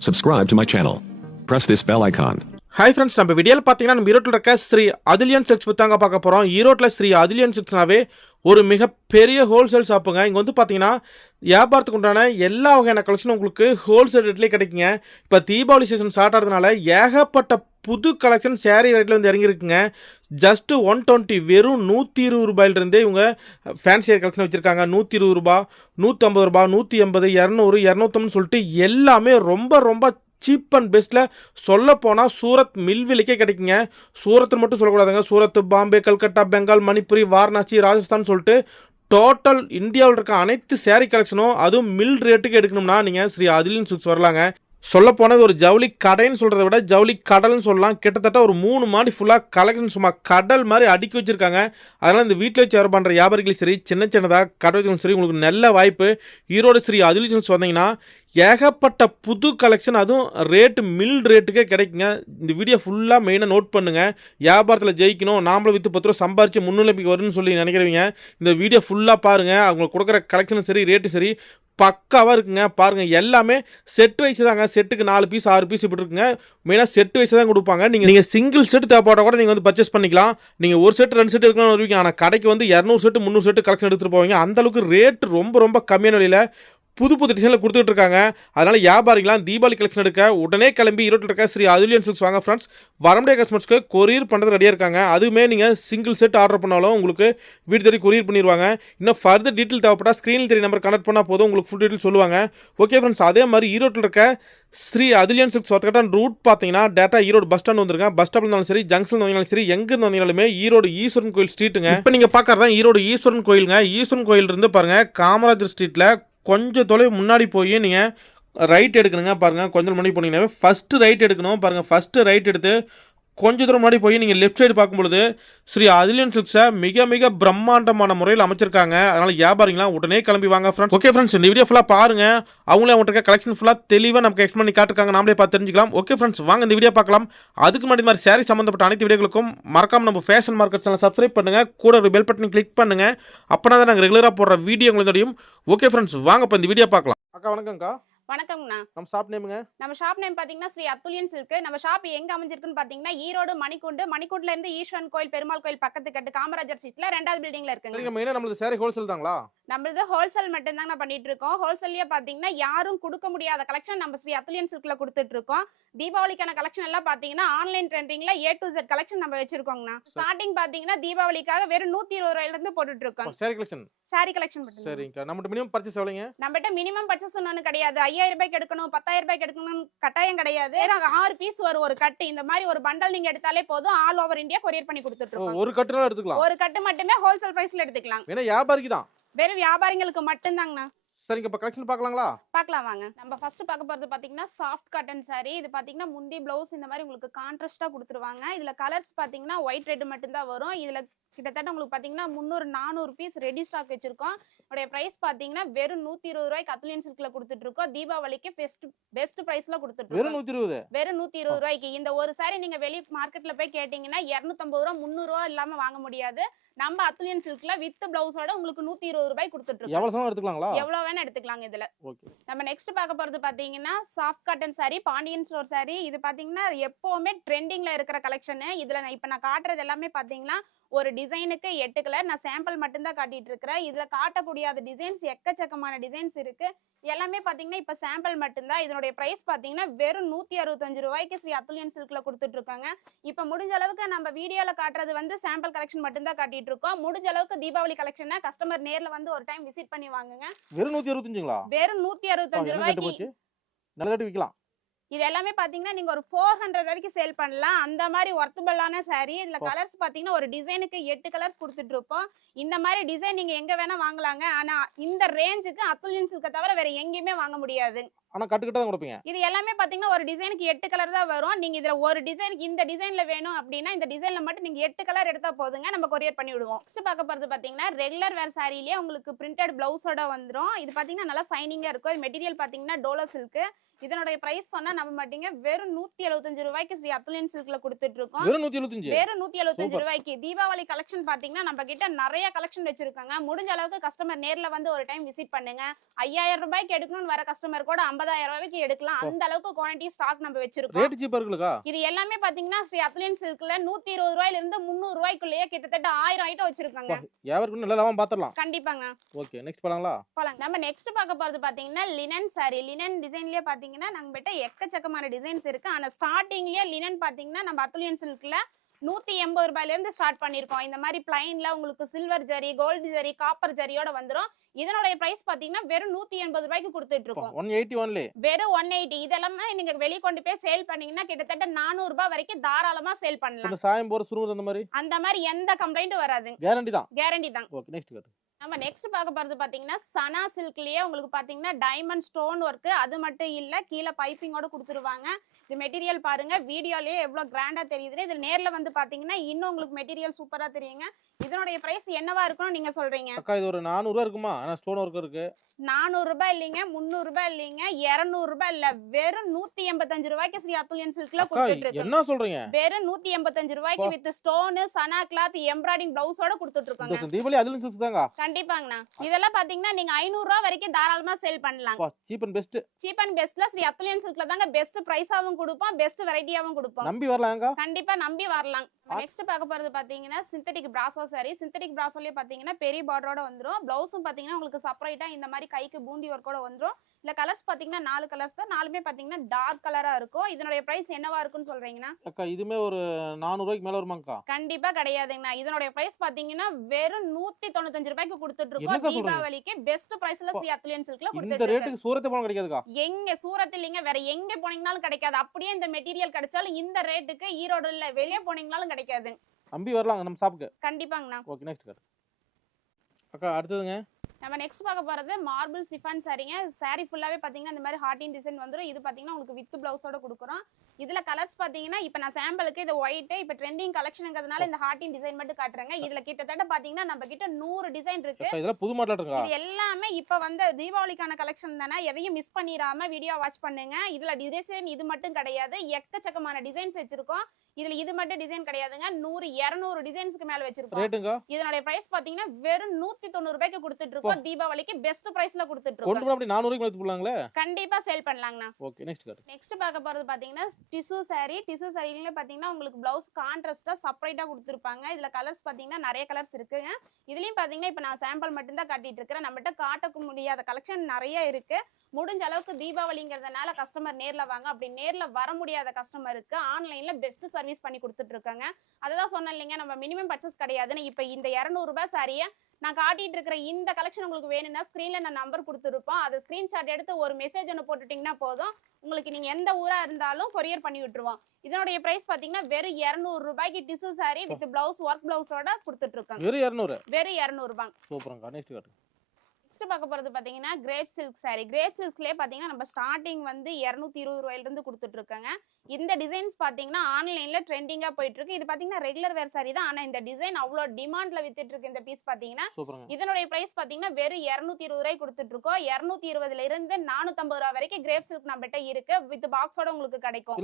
Subscribe to my channel. Press this bell icon. Hi friends நம்ம வீடியோவில் பார்த்தீங்கன்னா நம்ம ஈரோட்டில் இருக்க ஸ்ரீ அதிலியன் சில்க்ஸ் வித்தாங்க பார்க்க போகிறோம் ஈரோட்டில் ஸ்ரீ அதிலியன் சில்க்ஸ்னாவே ஒரு மிகப்பெரிய ஹோல்சேல் ஷாப்புங்க இங்கே வந்து பார்த்தீங்கன்னா வியாபாரத்துக்கு உண்டான எல்லா வகையான கலெக்ஷனும் உங்களுக்கு ஹோல்சேல் ரேட்லேயே கிடைக்குங்க. இப்போ தீபாவளி சீசன் ஸ்டார்ட் ஆகிறதுனால ஏகப்பட்ட புது கலெக்ஷன் சேரீ ரேட்டில் வந்து இறங்கியிருக்குங்க. ஜஸ்ட்டு ஒன் டுவெண்ட்டி வெறும் நூற்றி இருபது ரூபாயிலிருந்தே இவங்க ஃபேன்சி கலெக்ஷன் வச்சுருக்காங்க. நூற்றி இருபது ரூபா நூற்றம்பது ரூபா நூற்றி எண்பது இரநூறு இரநூத்தொன்னு சொல்லிட்டு எல்லாமே ரொம்ப ரொம்ப சீப் அண்ட் பெஸ்ட்டில் சொல்ல போனால் சூரத் மில் விலைக்கே கிடைக்குங்க. சூரத்து மட்டும் சொல்லக்கூடாதுங்க. சூரத் பாம்பே கல்கட்டா பெங்கால் மணிப்புரி வாரணாசி ராஜஸ்தான் சொல்லிட்டு டோட்டல் இந்தியாவில் இருக்க அனைத்து சேரீ கலெக்ஷனும் அதுவும் மில் ரேட்டுக்கு எடுக்கணும்னா நீங்கள் ஸ்ரீ அதிலின் சிக்ஸ் வரலாங்க. சொல்ல போனது ஒரு ஜவுளி கடைன்னு சொல்கிறத விட ஜவுளி கடல்னு சொல்லலாம். கிட்டத்தட்ட ஒரு மூணு மாடி ஃபுல்லாக கலெக்ஷன் சும்மா கடல் மாதிரி அடுக்கி வச்சுருக்காங்க. அதனால் இந்த வீட்டில் வச்சு பண்ணுற வியாபாரிகளும் சரி சின்ன சின்னதாக கடை வச்சுக்கணும் சரி உங்களுக்கு நல்ல வாய்ப்பு. ஈரோடு ஸ்ரீ அதிலிஷன்ஸ் வந்தீங்கன்னா ஏகப்பட்ட புது கலெக்ஷன் அதுவும் ரேட்டு மில் ரேட்டுக்கே கிடைக்குங்க. இந்த வீடியோ ஃபுல்லாக மெயினாக நோட் பண்ணுங்கள் வியாபாரத்தில் ஜெயிக்கணும். நாமளும் விற்று பத்து ரூபா சம்பாரித்து முன்னிலைமைக்கு வரும்னு சொல்லி நினைக்கிறவங்க இந்த வீடியோ ஃபுல்லாக பாருங்கள் அவங்க கொடுக்குற கலெக்ஷனும் சரி ரேட்டு சரி பக்காவாக இருக்குங்க. பாருங்கள் எல்லாமே செட் வைஸ் தாங்க. செட்டுக்கு நாலு பீஸ் ஆறு பீஸ் இப்படி இருக்குங்க மெயினாக செட் வைஸ் தான் கொடுப்பாங்க. நீங்கள் நீங்கள் சிங்கிள் செட் தேவைப்பட்டா கூட நீங்கள் வந்து பர்ச்சேஸ் பண்ணிக்கலாம். நீங்கள் ஒரு செட் ரெண்டு செட் இருக்கணும் வருவீங்க. ஆனால் கடைக்கு வந்து இரநூறு செட்டு முந்நூறு செட்டு கலெக்ஷன் எடுத்துகிட்டு போவீங்க. அந்த அளவுக்கு ரேட் ரொம்ப ரொம்ப கம்மியான விலையில் புது புது டிசைனில் கொடுத்துட்டு இருக்காங்க. அதனால் வியாபாரிகளாம் தீபாவளி கலெக்ஷன் எடுக்க உடனே கிளம்பி ஈரோட்டில் இருக்க ஸ்ரீ அதுலியன் சில்க்ஸ் வாங்க ஃப்ரெண்ட்ஸ் வரமுடிய கஸ்டமர்ஸ்க்கு கொரியர் பண்ணுறது ரெடியாக இருக்காங்க. அதுவுமே நீங்கள் சிங்கிள் செட் ஆர்டர் பண்ணாலும் உங்களுக்கு வீடு தேடி கொரியர் பண்ணிடுவாங்க இன்னும் ஃபர்தர் டீட்டெயில் தேவைப்பட்டால் ஸ்க்ரீனில் தெரிய நம்பர் கனெக்ட் பண்ணால் போதும். உங்களுக்கு ஃபுல் டீட்டெயில் சொல்லுவாங்க. ஓகே ஃப்ரெண்ட்ஸ் அதே மாதிரி ஈரோட்டில் இருக்க ஸ்ரீ அதுலியன் சில்க்ஸ் ஒருத்தக்கட்டான் ரூட் பார்த்தீங்கன்னா டேட்டா ஈரோடு பஸ் ஸ்டாண்ட் வந்திருக்கேன். பஸ் ஸ்டாப்ல இருந்தாலும் சரி ஜங்ஷன் வந்தாலும் சரி எங்கே இருந்து வந்தாலுமே ஈரோடு ஈஸ்வரன் கோயில் ஸ்ட்ரீட்டுங்க இப்போ நீங்கள் பார்க்குறதா ஈரோடு ஈஸ்வரன் கோயிலுங்க. ஈஸ்வரன் கோயில் இருந்து பாருங்க காமராஜர் ஸ்ட்ரீட்டில் கொஞ்சம் தொலைவு முன்னாடி போய் நீங்கள் ரைட் எடுக்கணுங்க பாருங்கள் கொஞ்சம் முன்னாடி போனீங்கன்னா ஃபஸ்ட்டு ரைட் எடுக்கணும். பாருங்கள் ஃபஸ்ட்டு ரைட் எடுத்து கொஞ்ச தூரம் முன்னாடி போய் நீங்கள் லெஃப்ட் சைடு பார்க்கும்பொழுது ஸ்ரீ அதிலியன் சில்க்ஸை மிக மிக பிரம்மாண்டமான முறையில் அமைச்சிருக்காங்க. அதனால் வியாபாரிங்களா உடனே கிளம்பி வாங்க ஃப்ரெண்ட்ஸ் ஓகே ஃப்ரெண்ட்ஸ் இந்த வீடியோ ஃபுல்லாக பாருங்கள் அவங்களே அவங்கள்ட்ட கலெக்ஷன் ஃபுல்லாக தெளிவாக நமக்கு எக்ஸ்பிளைன் பண்ணி காட்டுருக்காங்க. நாமளே பார்த்து தெரிஞ்சுக்கலாம். ஓகே ஃப்ரெண்ட்ஸ் வாங்க இந்த வீடியோ பார்க்கலாம். அதுக்கு முன்னாடி இந்த மாதிரி சேரீ சம்மந்தப்பட்ட அனைத்து வீடியோகளுக்கும் மறக்காம நம்ம ஃபேஷன் மார்க்கெட் சேனல் சப்ஸ்கிரைப் பண்ணுங்கள் கூட ஒரு பெல் பட்டன் கிளிக் பண்ணுங்கள் அப்போனா தான் நாங்கள் ரெகுலராக போடுற வீடியோ உங்களுக்கு தெரியும். ஓகே ஃப்ரெண்ட்ஸ் வாங்க இப்போ இந்த வீடியோ பார்க்கலாம். அக்கா வணக்கம்க்கா. வணக்கம்ண்ணா நம்ம ஷாப் நேமுங்க நம்ம ஷாப் நேம் பாத்தீங்கன்னா ஸ்ரீ அத்துலியன் சில்க் நம்ம ஷாப் எங்க அமைஞ்சிருக்குன்னு பாத்தீங்கன்னா ஈரோடு மணிக்குண்டு. மணிக்குண்டுல இருந்து ஈஸ்வரன் கோயில் பெருமாள் கோயில் பக்கத்து கட்டு காமராஜர் ஸ்ட்ரீட்ல ரெண்டாவது பில்டிங்ல இருக்குங்க. சரிங்க மெயினாக நம்மளது சாரி ஹோல்சேல் தாங்களா? நம்மளது ஹோல்சேல் மட்டும் தான் பண்ணிட்டு இருக்கோம். ஹோல்சேல்லயே பாத்தீங்கன்னா யாரும் கொடுக்க முடியாத கலெக்ஷன் நம்ம ஸ்ரீ அத்துலியன் சில்க்ல கொடுத்துட்டு இருக்கோம். தீபாவளிக்கான கலெக்ஷன் எல்லாம் பாத்தீங்கன்னா ஆன்லைன் ட்ரெண்டிங்ல ஏ டு Z கலெக்ஷன் நம்ம வச்சிருக்கோங்கண்ணா. ஸ்டார்டிங் பாத்தீங்கன்னா தீபாவளிக்காக வெறும் நூத்தி இருபது ரூபாயில இருந்து போட்டுட்டு இருக்கோம். சாரி கலெக்ஷன் சாரி கலெக்ஷன் மட்டும் சரிங்கக்கா. நம்மகிட்ட மினிமம் பர்ச்சேஸ் எவ்வளோங்க? நம்மகிட்ட மினிமம் பர்ச்சேஸ் ஒன்று கிடையாது. ஐயாயிரம் ரூபாய்க்கு எடுக்கணும் பத்தாயிரம் ரூபாய்க்கு எடுக்கணும் கட்டாயம் கிடையாது. ஆறு பீஸ் வரும் ஒரு கட்டு. இந்த மாதிரி ஒரு பண்டல் நீங்க எடுத்தாலே போதும். ஆல் ஓவர் இந்தியா கொரியர் பண்ணி கொடுத்துட்டு ஒரு கட்டுனாலும் எடுத்துக்கலாம். ஒரு கட்டு மட்டுமே ஹோல்சேல் பிரைஸ்ல எடுத்துக்கலாம். ஏன்னா வியாபாரிக்கு தான். வெறும் வியாபாரிங்களுக்கு மட்டும்தாங்கண்ணா. சரிங்க இப்போ கலெக்ஷன் பார்க்கலாங்களா? பார்க்கலாம் வாங்க. நம்ம ஃபர்ஸ்ட் பார்க்க போறது பாத்தீங்கன்னா சாஃப்ட் காட்டன் saree. இது பாத்தீங்கன்னா முந்தி பிளவுஸ் இந்த மாதிரி உங்களுக்கு கான்ட்ராஸ்டா கொடுத்துருவாங்க. இதுல கலர்ஸ் பாத்தீங்கன்னா ஒயிட் ரெட் மட்டும்தான் வரும். இதுல கிட்டத்தட்ட உங்களுக்கு பாத்தீங்கன்னா முந்நூறு நானூறு பீஸ் ரெடி ஸ்டாக் வச்சிருக்கோம். உடைய பிரைஸ் பாத்தீங்கன்னா வெறும் நூத்தி இருபது ரூபாய்க்கு அத்துலியன் சில்க்ல கொடுத்துட்டு இருக்கோம் தீபாவளிக்கு பெஸ்ட் பெஸ்ட் பிரைஸ்ல கொடுத்துட்டு வெறும் இருக்கோம் நூற்றி இருபது வெறும் நூத்தி இருபது ரூபாய்க்கு. இந்த ஒரு saree நீங்க வெளிய மார்க்கெட்ல போய் கேட்டீங்கன்னா இருநூத்தம்பது ரூபா முந்நூறு ரூபா இல்லாம வாங்க முடியாது. நம்ம அத்துலியன் சில்க்ல வித் பிளவுஸோட உங்களுக்கு நூத்தி இருபது ரூபாய் கொடுத்துட்டு இருக்கோம் எவ்வளோ எடுத்துக்கலாங்களா வேணா எடுத்துக்கலாங்க இதுல. நம்ம நெக்ஸ்ட் பார்க்க போறது பாத்தீங்கன்னா soft cotton saree Pandian store saree. இது பாத்தீங்கன்னா எப்பவுமே ட்ரெண்டிங்ல இருக்கிற கலெக்ஷன் இதுல நான் இப்ப நான் காட்டுறது எல்லாமே பாத்தீங்கன்னா ஒரு டிசைனுக்கு எட்டு கலர் நான் சாம்பிள் மட்டும்தான் காட்டிட்டு இருக்கிறேன் இதுல காட்டக்கூடிய டிசைன்ஸ் எக்கச்சக்கமான டிசைன்ஸ் இருக்கு. எல்லாமே பாத்தீங்கன்னா இப்ப சாம்பிள் மட்டும்தான். இதனுடைய பிரைஸ் பாத்தீங்கன்னா வெறும் நூத்தி அறுபத்தஞ்சு ரூபாய்க்கு ஸ்ரீ அத்துலியன் சில்க்ல கொடுத்துட்டு இருக்காங்க இப்ப முடிஞ்ச அளவுக்கு நம்ம வீடியோல காட்டுறது வந்து சாம்பிள் கலெக்ஷன் மட்டும்தான் காட்டிட்டு இருக்கோம் முடிஞ்ச அளவுக்கு தீபாவளி கலெக்ஷனை கஸ்டமர் நேர்ல வந்து ஒரு டைம் விசிட் பண்ணி வாங்குங்க. வெறும் நூற்றி அறுபத்தஞ்சுங்களா வெறும் நூத்தி அறுபத்தஞ்சு ரூபாய்க்கு நல்ல விற்கலாம் இது எல்லாமே பாத்தீங்கன்னா நீங்க ஒரு ஃபோர் ஹண்ட்ரட் வரைக்கும் சேல் பண்ணலாம். அந்த மாதிரி ஒர்த்தபிளான saree. இதுல. கலர்ஸ் பாத்தீங்கன்னா ஒரு டிசைனுக்கு எட்டு கலர்ஸ் கொடுத்துட்டு இருப்போம் இந்த மாதிரி டிசைன் நீங்க எங்க வேணா வாங்கலாங்க. ஆனா இந்த ரேஞ்சுக்கு அத்துலியன் சில்கை தவிர வேற எங்கேயுமே வாங்க முடியாது. ஆனால் கட்டுக்கிட்ட தான் கொடுப்பீங்க. இது எல்லாமே பாத்தீங்கன்னா ஒரு டிசைனுக்கு எட்டு கலர் தான் வரும். நீங்க இதுல ஒரு டிசைனுக்கு இந்த டிசைன்ல வேணும் அப்படின்னா இந்த டிசைன்ல மட்டும் நீங்க எட்டு கலர் எடுத்தா போதுங்க. நம்ம கொரியர் பண்ணி விடுவோம். நெக்ஸ்ட் பார்க்க போறது பாத்தீங்கன்னா ரெகுலர் வேர் சாரிலேயே உங்களுக்கு பிரிண்டட் பிளவுஸோட வந்துரும். இது பாத்தீங்கன்னா நல்லா சைனிங்கா இருக்கும். மெட்டீரியல் பாத்தீங்கன்னா டோலோ சில்க் இதனுடைய பிரைஸ் சொன்னா நம்ப மாட்டீங்க. வெறும் நூத்தி எழுபத்தஞ்சு ரூபாய்க்கு ஸ்ரீ அத்துலியன் சில்க்ல கொடுத்துட்டு இருக்கோம். வெறும் நூற்றி எழுபத்தஞ்சு வெறும் நூத்தி எழுபத்தஞ்சு. ரூபாய்க்கு. தீபாவளி கலெக்ஷன் பாத்தீங்கன்னா நம்ம கிட்ட நிறைய கலெக்ஷன் வச்சிருக்காங்க. முடிஞ்ச அளவுக்கு கஸ்டமர் நேர்ல வந்து ஒரு டைம் விசிட் பண்ணுங்க. ஐயாயிரம் ரூபாய்க்கு எடுக்கணும்னு வர கஸ்டமர் கூட 50000 ஐம்பதாயிரம் ரூபாய்க்கு எடுக்கலாம். அந்த அளவுக்கு குவான்டிட்டி ஸ்டாக் நம்ம வச்சிருக்கோம். இது எல்லாமே பாத்தீங்கன்னா ஸ்ரீ அத்லியன் சில்க்ல நூத்தி இருபது ரூபாயில இருந்து முந்நூறு ரூபாய்க்குள்ளேயே கிட்டத்தட்ட ஆயிரம் ஐட்டம் வச்சிருக்காங்க. வியாபாரம் நல்லா லாபம் பார்த்துடலாம் கண்டிப்பாங்க. ஓகே நெக்ஸ்ட் போலாங்களா? போலாம் நம்ம நெக்ஸ்ட் பார்க்க போறது பாத்தீங்கன்னா லினன் சாரி லினன் டிசைன்லயே பாத்தீங்கன்னா நம்ம கிட்ட எக்கச்சக்கமான டிசைன்ஸ் இருக்கு. ஆனா ஸ்டார்டிங்லயே லினன் பாத்தீங்கன்னா நம்ம அத்துலியன் சில்க்ல நூத்தி எண்பது ரூபாயில இருந்து ஸ்டார்ட் பண்ணிருக்கோம் இந்த மாதிரி பிளைன்ல உங்களுக்கு silver zari gold zari copper ஜரியோட வந்துரும். இதனுடைய பிரைஸ் பாத்தீங்கன்னா வெறும் நூத்தி எண்பது ரூபாய்க்கு கொடுத்துட்டு இருக்கோம் ஒன் எயிட்டி ஒன்லே வெறும் ஒன் எயிட்டி இதெல்லாம் நீங்க வெளிய கொண்டு போய் சேல் பண்ணீங்கன்னா கிட்டத்தட்ட நானூறு ரூபாய் வரைக்கும் தாராளமா சேல் பண்ணலாம். சாயம் போற சுருங்குது அந்த மாதிரி? அந்த மாதிரி எந்த கம்ப்ளைண்ட்டும் வராது. கேரண்டி தான். கேரண்டி தான். ஓகே நெக்ஸ்ட் காட்டு நம்ம நெக்ஸ்ட் பார்க்க போறது பாத்தீங்கன்னா சனா சில்க்லயே உங்களுக்கு பாத்தீங்கன்னா டைமண்ட் ஸ்டோன் ஒர்க் அது மட்டும் இல்ல கீழே பைப்பிங்கோட கொடுத்துருவாங்க. இது மெட்டீரியல் பாருங்க. வீடியோலயே எவ்வளவு கிராண்டா தெரியுதுன்னு இது நேர்ல வந்து பாத்தீங்கன்னா இன்னும் உங்களுக்கு மெட்டீரியல் சூப்பரா தெரியுங்க. இதனுடைய பிரைஸ் என்னவா இருக்கும்னு நீங்க சொல்றீங்க? அக்கா இது ஒரு நானூறுவா இருக்குமா? ஆனா ஸ்டோன் ஒர்க் இருக்கு. நானூறு ரூபாய் இல்லைங்க முந்நூறு ரூபாய் இல்லைங்க இருநூறு ரூபாய் இல்ல வெறும் நூத்தி எண்பத்தஞ்சு ரூபாய்க்கு ஸ்ரீ அத்துலியன் சில்க்ல கொடுத்துட்டு இருக்கு என்ன சொல்றீங்க? வெறும் நூத்தி எண்பத்தஞ்சு ரூபாய்க்கு வித் ஸ்டோனு சனா கிளாத் எம்ப்ராய்டிங் பிளவுஸோட கொடுத்துட்டு இருக்காங்க தீபாவளி அதுல சிக்ஸ் தாங்க. கண்டிப்பாங்கண்ணா. இதெல்லாம் பாத்தீங்கன்னா நீங்க ஐநூறு ரூபாய் வரைக்கும் தாராளமா சேல் பண்ணலாம். Cheap and best cheap and பெஸ்ட்ல Shri Athulyan சில்க்ல தாங்க பெஸ்ட் பிரைஸாவும் கொடுப்போம் பெஸ்ட் வெரைட்டியாவும் கொடுப்போம். நம்பி வரலாங்க கண்டிப்பா நம்பி வரலாம். நெக்ஸ்ட் பார்க்க போறது பாத்தீங்கன்னா சிந்தட்டிக் பிராசோ சாரி சிந்தட்டிக் பிராசோலயே பாத்தீங்கன்னா பெரிய பார்டரோட வந்துரும். பிளவுஸும் பாத்தீங்கன்னா உங்களுக்கு செப்பரேட்டா இந்த மாதிரி கைக்கு பூந்தி ஒர்க்கோட வந்துரும். இல்ல கலர்ஸ் பாத்தீங்கன்னா நாலு கலர்ஸ் தான். நாலுமே பாத்தீங்கன்னா டார்க் கலரா இருக்கும். இதனுடைய பிரைஸ் என்னவா இருக்கும்னு சொல்றீங்கன்னா? அக்கா இதுமே ஒரு நானூறுவாய்க்கு மேல வருமாங்கக்கா. கண்டிப்பா கிடையாதுங்கண்ணா. இதனுடைய பிரைஸ் பாத்தீங்கன்னா வெறும் நூத்தி தொண்ணூத்தஞ்சு ரூபாய்க்கு கொடுத்துட்டு இருக்கோம்? தீபாவளிக்கு பெஸ்ட் பிரைஸ்ல ஸ்ரீ அத்துலியன் சில்க்ல கொடுத்துட்டு. ரேட்டுக்கு சூரத்தை பணம் கிடைக்காதுக்கா எங்க சூரத் இல்லைங்க வேற எங்க போனீங்கனாலும் கிடைக்காது. அப்படியே இந்த மெட்டீரியல் கிடைச்சாலும் இந்த ரேட்டுக்கு ஈரோடு இல்ல வெளியே போனீங்கனாலும் கிடைக்காது. நம்பி வரலாங்க நம்ம ஷாப்புக்கு கண்டிப்பாங்கண்ணா. ஓகே நெக்ஸ்ட் அக்கா அடுத்ததுங்க. நம்ம நெக்ஸ்ட் பார்க்க போறது மார்பிள் சிஃபான் சாரிங்க சாரி ஃபுல்லாவே பாத்தீங்கன்னா இந்த மாதிரி ஹார்டின் டிசைன் வந்துரும். இது பாத்தீங்கன்னா உங்களுக்கு வித் பிளவுஸோட கொடுக்குறோம். இதுல கலர்ஸ் பாத்தீங்கன்னா இப்ப நான் சாம்பிளுக்கு இது ஒயிட் இப்ப ட்ரெண்டிங் கலெக்ஷனுங்கிறதுனால இந்த ஹார்டின் டிசைன் மட்டும் காட்டுறேங்க. இதுல கிட்டத்தட்ட பாத்தீங்கன்னா நம்ம கிட்ட நூறு டிசைன் இருக்கு. புது மாடல் இது எல்லாமே இப்ப வந்து தீபாவளிக்கான கலெக்ஷன் தானே. எதையும் மிஸ் பண்ணிராம வீடியோ வாட்ச் பண்ணுங்க. இதுல டிசைன் இது மட்டும் கிடையாது. எக்கச்சக்கமான டிசைன்ஸ் வச்சிருக்கோம். இதுல இது மட்டும் டிசைன் கிடையாதுங்க. நூறு இருநூறு டிசைன்ஸ்க்கு மேல வச்சிருக்கோம். இதனுடைய பிரைஸ் பாத்தீங்கன்னா வெறும் நூத்தி தொண்ணூறு ரூபாய்க்கு கொடுத்துட்டு இருக்கோம் தீபாவளிக்கு பெஸ்ட் பிரைஸ்ல கொடுத்துட்டு இருக்கோம் கண்டிப்பா சேல் பண்ணலாங்கண்ணா. ஓகே நெக்ஸ்ட் நெக்ஸ்ட் பார்க்க போறது பாத்தீங்கன்னா டிஷ்யூ saree. டிஷ்யூ சாரில பாத்தீங்கன்னா உங்களுக்கு பிளவுஸ் கான்ட்ராஸ்டா செப்பரேட்டா கொடுத்துருப்பாங்க. இதுல கலர்ஸ் பாத்தீங்கன்னா நிறைய கலர்ஸ் இருக்குங்க. இதுலயும் பாத்தீங்கன்னா இப்ப நான் சாம்பிள் மட்டும் தான் காட்டிட்டு இருக்கிறேன் நம்மகிட்ட காட்ட முடியாத கலெக்ஷன் நிறைய இருக்கு. முடிஞ்ச அளவுக்கு தீபாவளிங்கிறதுனால கஸ்டமர் நேர்ல வாங்க. அப்படி நேர்ல வர முடியாத கஸ்டமருக்கு ஆன்லைன்ல பெஸ்ட் சர்வீஸ் பண்ணி கொடுத்துட்டு இருக்காங்க அதுதான் சொன்னேன் இல்லைங்க நம்ம மினிமம் பர்ச்சேஸ் கிடையாதுன்னு. இப்ப இந்த இருநூறு ரூபாய் சாரிய நான் காட்டிட்டு இருக்கிற இந்த கலெக்ஷன் உங்களுக்கு வேணும்னா ஸ்க்ரீன்ல நான் நம்பர் கொடுத்துருப்போம். அதை ஸ்கிரீன்ஷாட் எடுத்து ஒரு மெசேஜ் ஒன்று போட்டுட்டீங்கன்னா போதும். உங்களுக்கு நீங்க எந்த ஊரா இருந்தாலும் கொரியர் பண்ணி விட்டுருவோம். இதனுடைய பிரைஸ் பாத்தீங்கன்னா வெறும் 200 ரூபாய்க்கு tissue sari with blouse work பிளவுஸோட கொடுத்துட்டு இருக்காங்க வெறும் இரநூறு? வெறும் 200 ரூபாய். சூப்பருங்கக்கா நெக்ஸ்ட் நெக்ஸ்ட் பார்க்க போறது பாத்தீங்கன்னா கிரேப் சில்க் saree. கிரேப் சில்க்ஸ்லயே பாத்தீங்கன்னா நம்ம ஸ்டார்டிங் வந்து 220 இருபது ரூபாயில இருந்து கொடுத்துட்டு இருக்காங்க இந்த டிசைன்ஸ் பாத்தீங்கன்னா ஆன்லைன்ல ட்ரெண்டிங்கா போயிட்டு இருக்கு இது பாத்தீங்கன்னா ரெகுலர் வேர் saree தான். ஆனா இந்த டிசைன் அவ்வளவு டிமாண்ட்ல வித்துட்டு இருக்கு இந்த பீஸ் பாத்தீங்கன்னா. இதனுடைய பிரைஸ் பாத்தீங்கன்னா வெறும் 220 இருபது ரூபாய் கொடுத்துட்டு இருக்கோம் 220 இருபதுல இருந்து 450 ரூபாய் வரைக்கும் கிரேப் சில்க் நம்மகிட்ட இருக்கு. வித் பாக்ஸோட உங்களுக்கு கிடைக்கும்.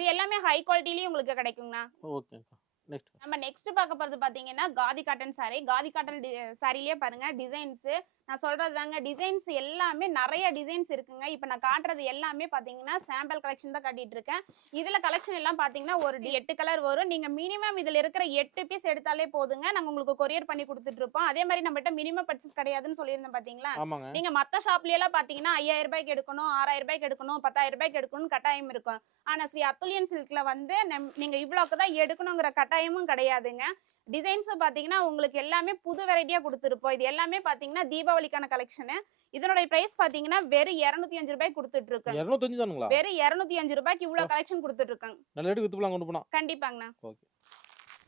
இது எல்லாமே ஹை குவாலிட்டிலயும் உங்களுக்கு கிடைக்குங்கண்ணா. ஓகேங்கக்கா நெக்ஸ்ட் நம்ம நெக்ஸ்ட் பார்க்க போறது பாத்தீங்கன்னா காதி காட்டன் சாரி காதி காட்டன் சாரிலேயே பாருங்க டிசைன்ஸ் நான் சொல்றது தாங்க டிசைன்ஸ் எல்லாமே நிறைய டிசைன்ஸ் இருக்குங்க. இப்போ நான் காட்டுறது எல்லாமே பாத்தீங்கன்னா சாம்பிள் கலெக்ஷன் தான் காட்டிட்டு இருக்கேன். இதுல கலெக்ஷன் எல்லாம் பாத்தீங்கன்னா ஒரு எட்டு கலர் வரும். நீங்க மினிமம் இதுல இருக்கிற எட்டு பீஸ் எடுத்தாலே போதுங்க. நாங்க உங்களுக்கு கொரியர் பண்ணி கொடுத்துட்டு இருப்போம். அதே மாதிரி நம்மகிட்ட மினிமம் பர்ச்சேஸ் கிடையாதுன்னு சொல்லியிருந்தேன் நீங்க மத்த ஷாப்ல எல்லாம் பாத்தீங்கன்னா ஐயாயிரம் ரூபாய்க்கு எடுக்கணும் ஆறாயிரம் ரூபாய்க்கு எடுக்கணும் பத்தாயிரம் ரூபாய்க்கு எடுக்கணும்னு கட்டாயம் இருக்கும். ஆனா ஸ்ரீ அத்துலியன் சில்க்ல வந்து நீங்க இவ்வளவுக்கு தான் எடுக்கணுங்கிற கட்டாயமும் கிடையாதுங்க. டிசைன்ஸும் பாத்தீங்கன்னா உங்களுக்கு எல்லாமே புது வெரைட்டியா கொடுத்துருப்போம். இது எல்லாமே பாத்தீங்கன்னா தீபாவளிக்கான கலெக்ஷனு இதனுடைய பிரைஸ் பாத்தீங்கன்னா வெறும் 205 அஞ்சு ரூபாய்க்கு கொடுத்துட்டு இரநூத்தஞ்சு தானுங்களா? வெறும் 205 அஞ்சு ரூபாய்க்கு இவ்வளவு கலெக்ஷன் கொடுத்துட்டு இருக்காங்க நல்ல கொண்டு போனா கண்டிப்பாங்கண்ணா. ஓகே.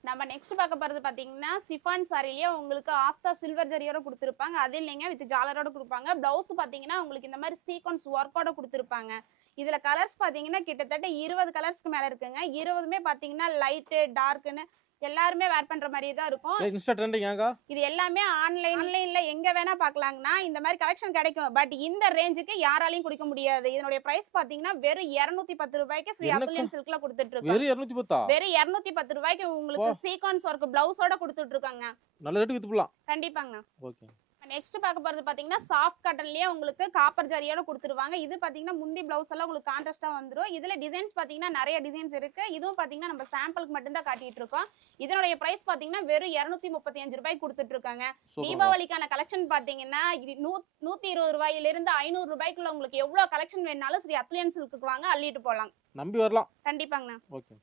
நம்ம நெக்ஸ்ட் பார்க்க போறது பாத்தீங்கன்னா சிஃபான் சாரிலேயே உங்களுக்கு ஆஸ்தா சில்வர் ஜரியோட கொடுத்துருப்பாங்க. அது இல்லைங்க வித் ஜாலரோட கொடுப்பாங்க. பிளவுஸ் பாத்தீங்கன்னா உங்களுக்கு இந்த மாதிரி சீக்வன்ஸ் ஒர்க்கோட கொடுத்துருப்பாங்க. இதுல கலர்ஸ் பாத்தீங்கன்னா கிட்டத்தட்ட இருபது கலர்ஸ்க்கு மேல இருக்குங்க. இருபதுமே பாத்தீங்கன்னா லைட்டு டார்க்னு எல்லாருமே வேர் பண்ற மாதிரியே தான் இருக்கும். இன்ஸ்டா ட்ரெண்டிங்காங்க இது எல்லாமே ஆன்லைன் ஆன்லைன்ல எங்க வேணா பார்க்கலாங்கன்னா இந்த மாதிரி கலெக்ஷன் கிடைக்கும். பட் இந்த ரேஞ்சுக்கு யாராலையும் கொடுக்க முடியாது. இதனுடைய பிரைஸ் பாத்தீங்கன்னா வெறும் 210 பத்து ரூபாய்க்கு ஸ்ரீ? அத்துலியன் சில்க்ல கொடுத்துட்டு இருக்கோம். வெறும் இரநூத்தி பத்தா? வெறும் 210 பத்து ரூபாய்க்கு உங்களுக்கு சீக்வன்ஸ் ஒர்க் பிளவுஸோட கொடுத்துட்டு இருக்காங்க. நல்ல ரேட்டுக்கு வித்து போலாம் கண்டிப்பாங்கண்ணா. ஓகே நெக்ஸ்ட் பார்க்க போறது பாத்தீங்கன்னா சாஃப்ட் காட்டன்லயே உங்களுக்கு காப்பர் ஜரியோட கொடுத்துருவாங்க. இது பாத்தீங்கன்னா முந்தி பிளவுஸ் எல்லாம் உங்களுக்கு கான்ட்ராஸ்டா வந்துரும். இதுல டிசைன்ஸ் பாத்தீங்கன்னா நிறைய டிசைன்ஸ் இருக்கு. இதுவும் பாத்தீங்கன்னா நம்ம சாம்பிளுக்கு மட்டும் தான் காட்டிட்டு இருக்கோம். இதனுடைய பிரைஸ் பாத்தீங்கன்னா வெறும் இருநூத்தி முப்பத்தி அஞ்சு ரூபாய் கொடுத்துட்டு இருக்காங்க. சூப்பர் தீபாவளிக்கான கலெக்ஷன் பாத்தீங்கன்னா இது நூ- நூத்தி இருபது ரூபாயில இருந்து ஐநூறு ரூபாய்க்குள்ள உங்களுக்கு எவ்வளவு கலெக்ஷன் வேணாலும் ஸ்ரீ அத்லியன் சில்க்கு வாங்க அள்ளிட்டு போலாம் நம்பி வரலாம். கண்டிப்பாங்கண்ணா. ஓகே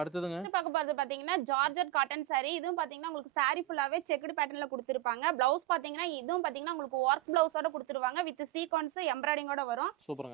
அடுத்ததுங்க. பார்க்க போறது பாத்தீங்கன்னா ஜார்ஜட் காட்டன் saree. இதுவும் பாத்தீங்கன்னா உங்களுக்கு saree ஃபுல்லாவே செக்குடு பேட்டர்ன்ல கொடுத்துருப்பாங்க. பிளவுஸ் பாத்தீங்கன்னா இதுவும் பாத்தீங்கன்னா உங்களுக்கு ஒர்க் பிளவுஸோட கொடுத்துருவாங்க. வித் சீக்வன்ஸ் எம்ப்ராய்டிங்கோட வரும்.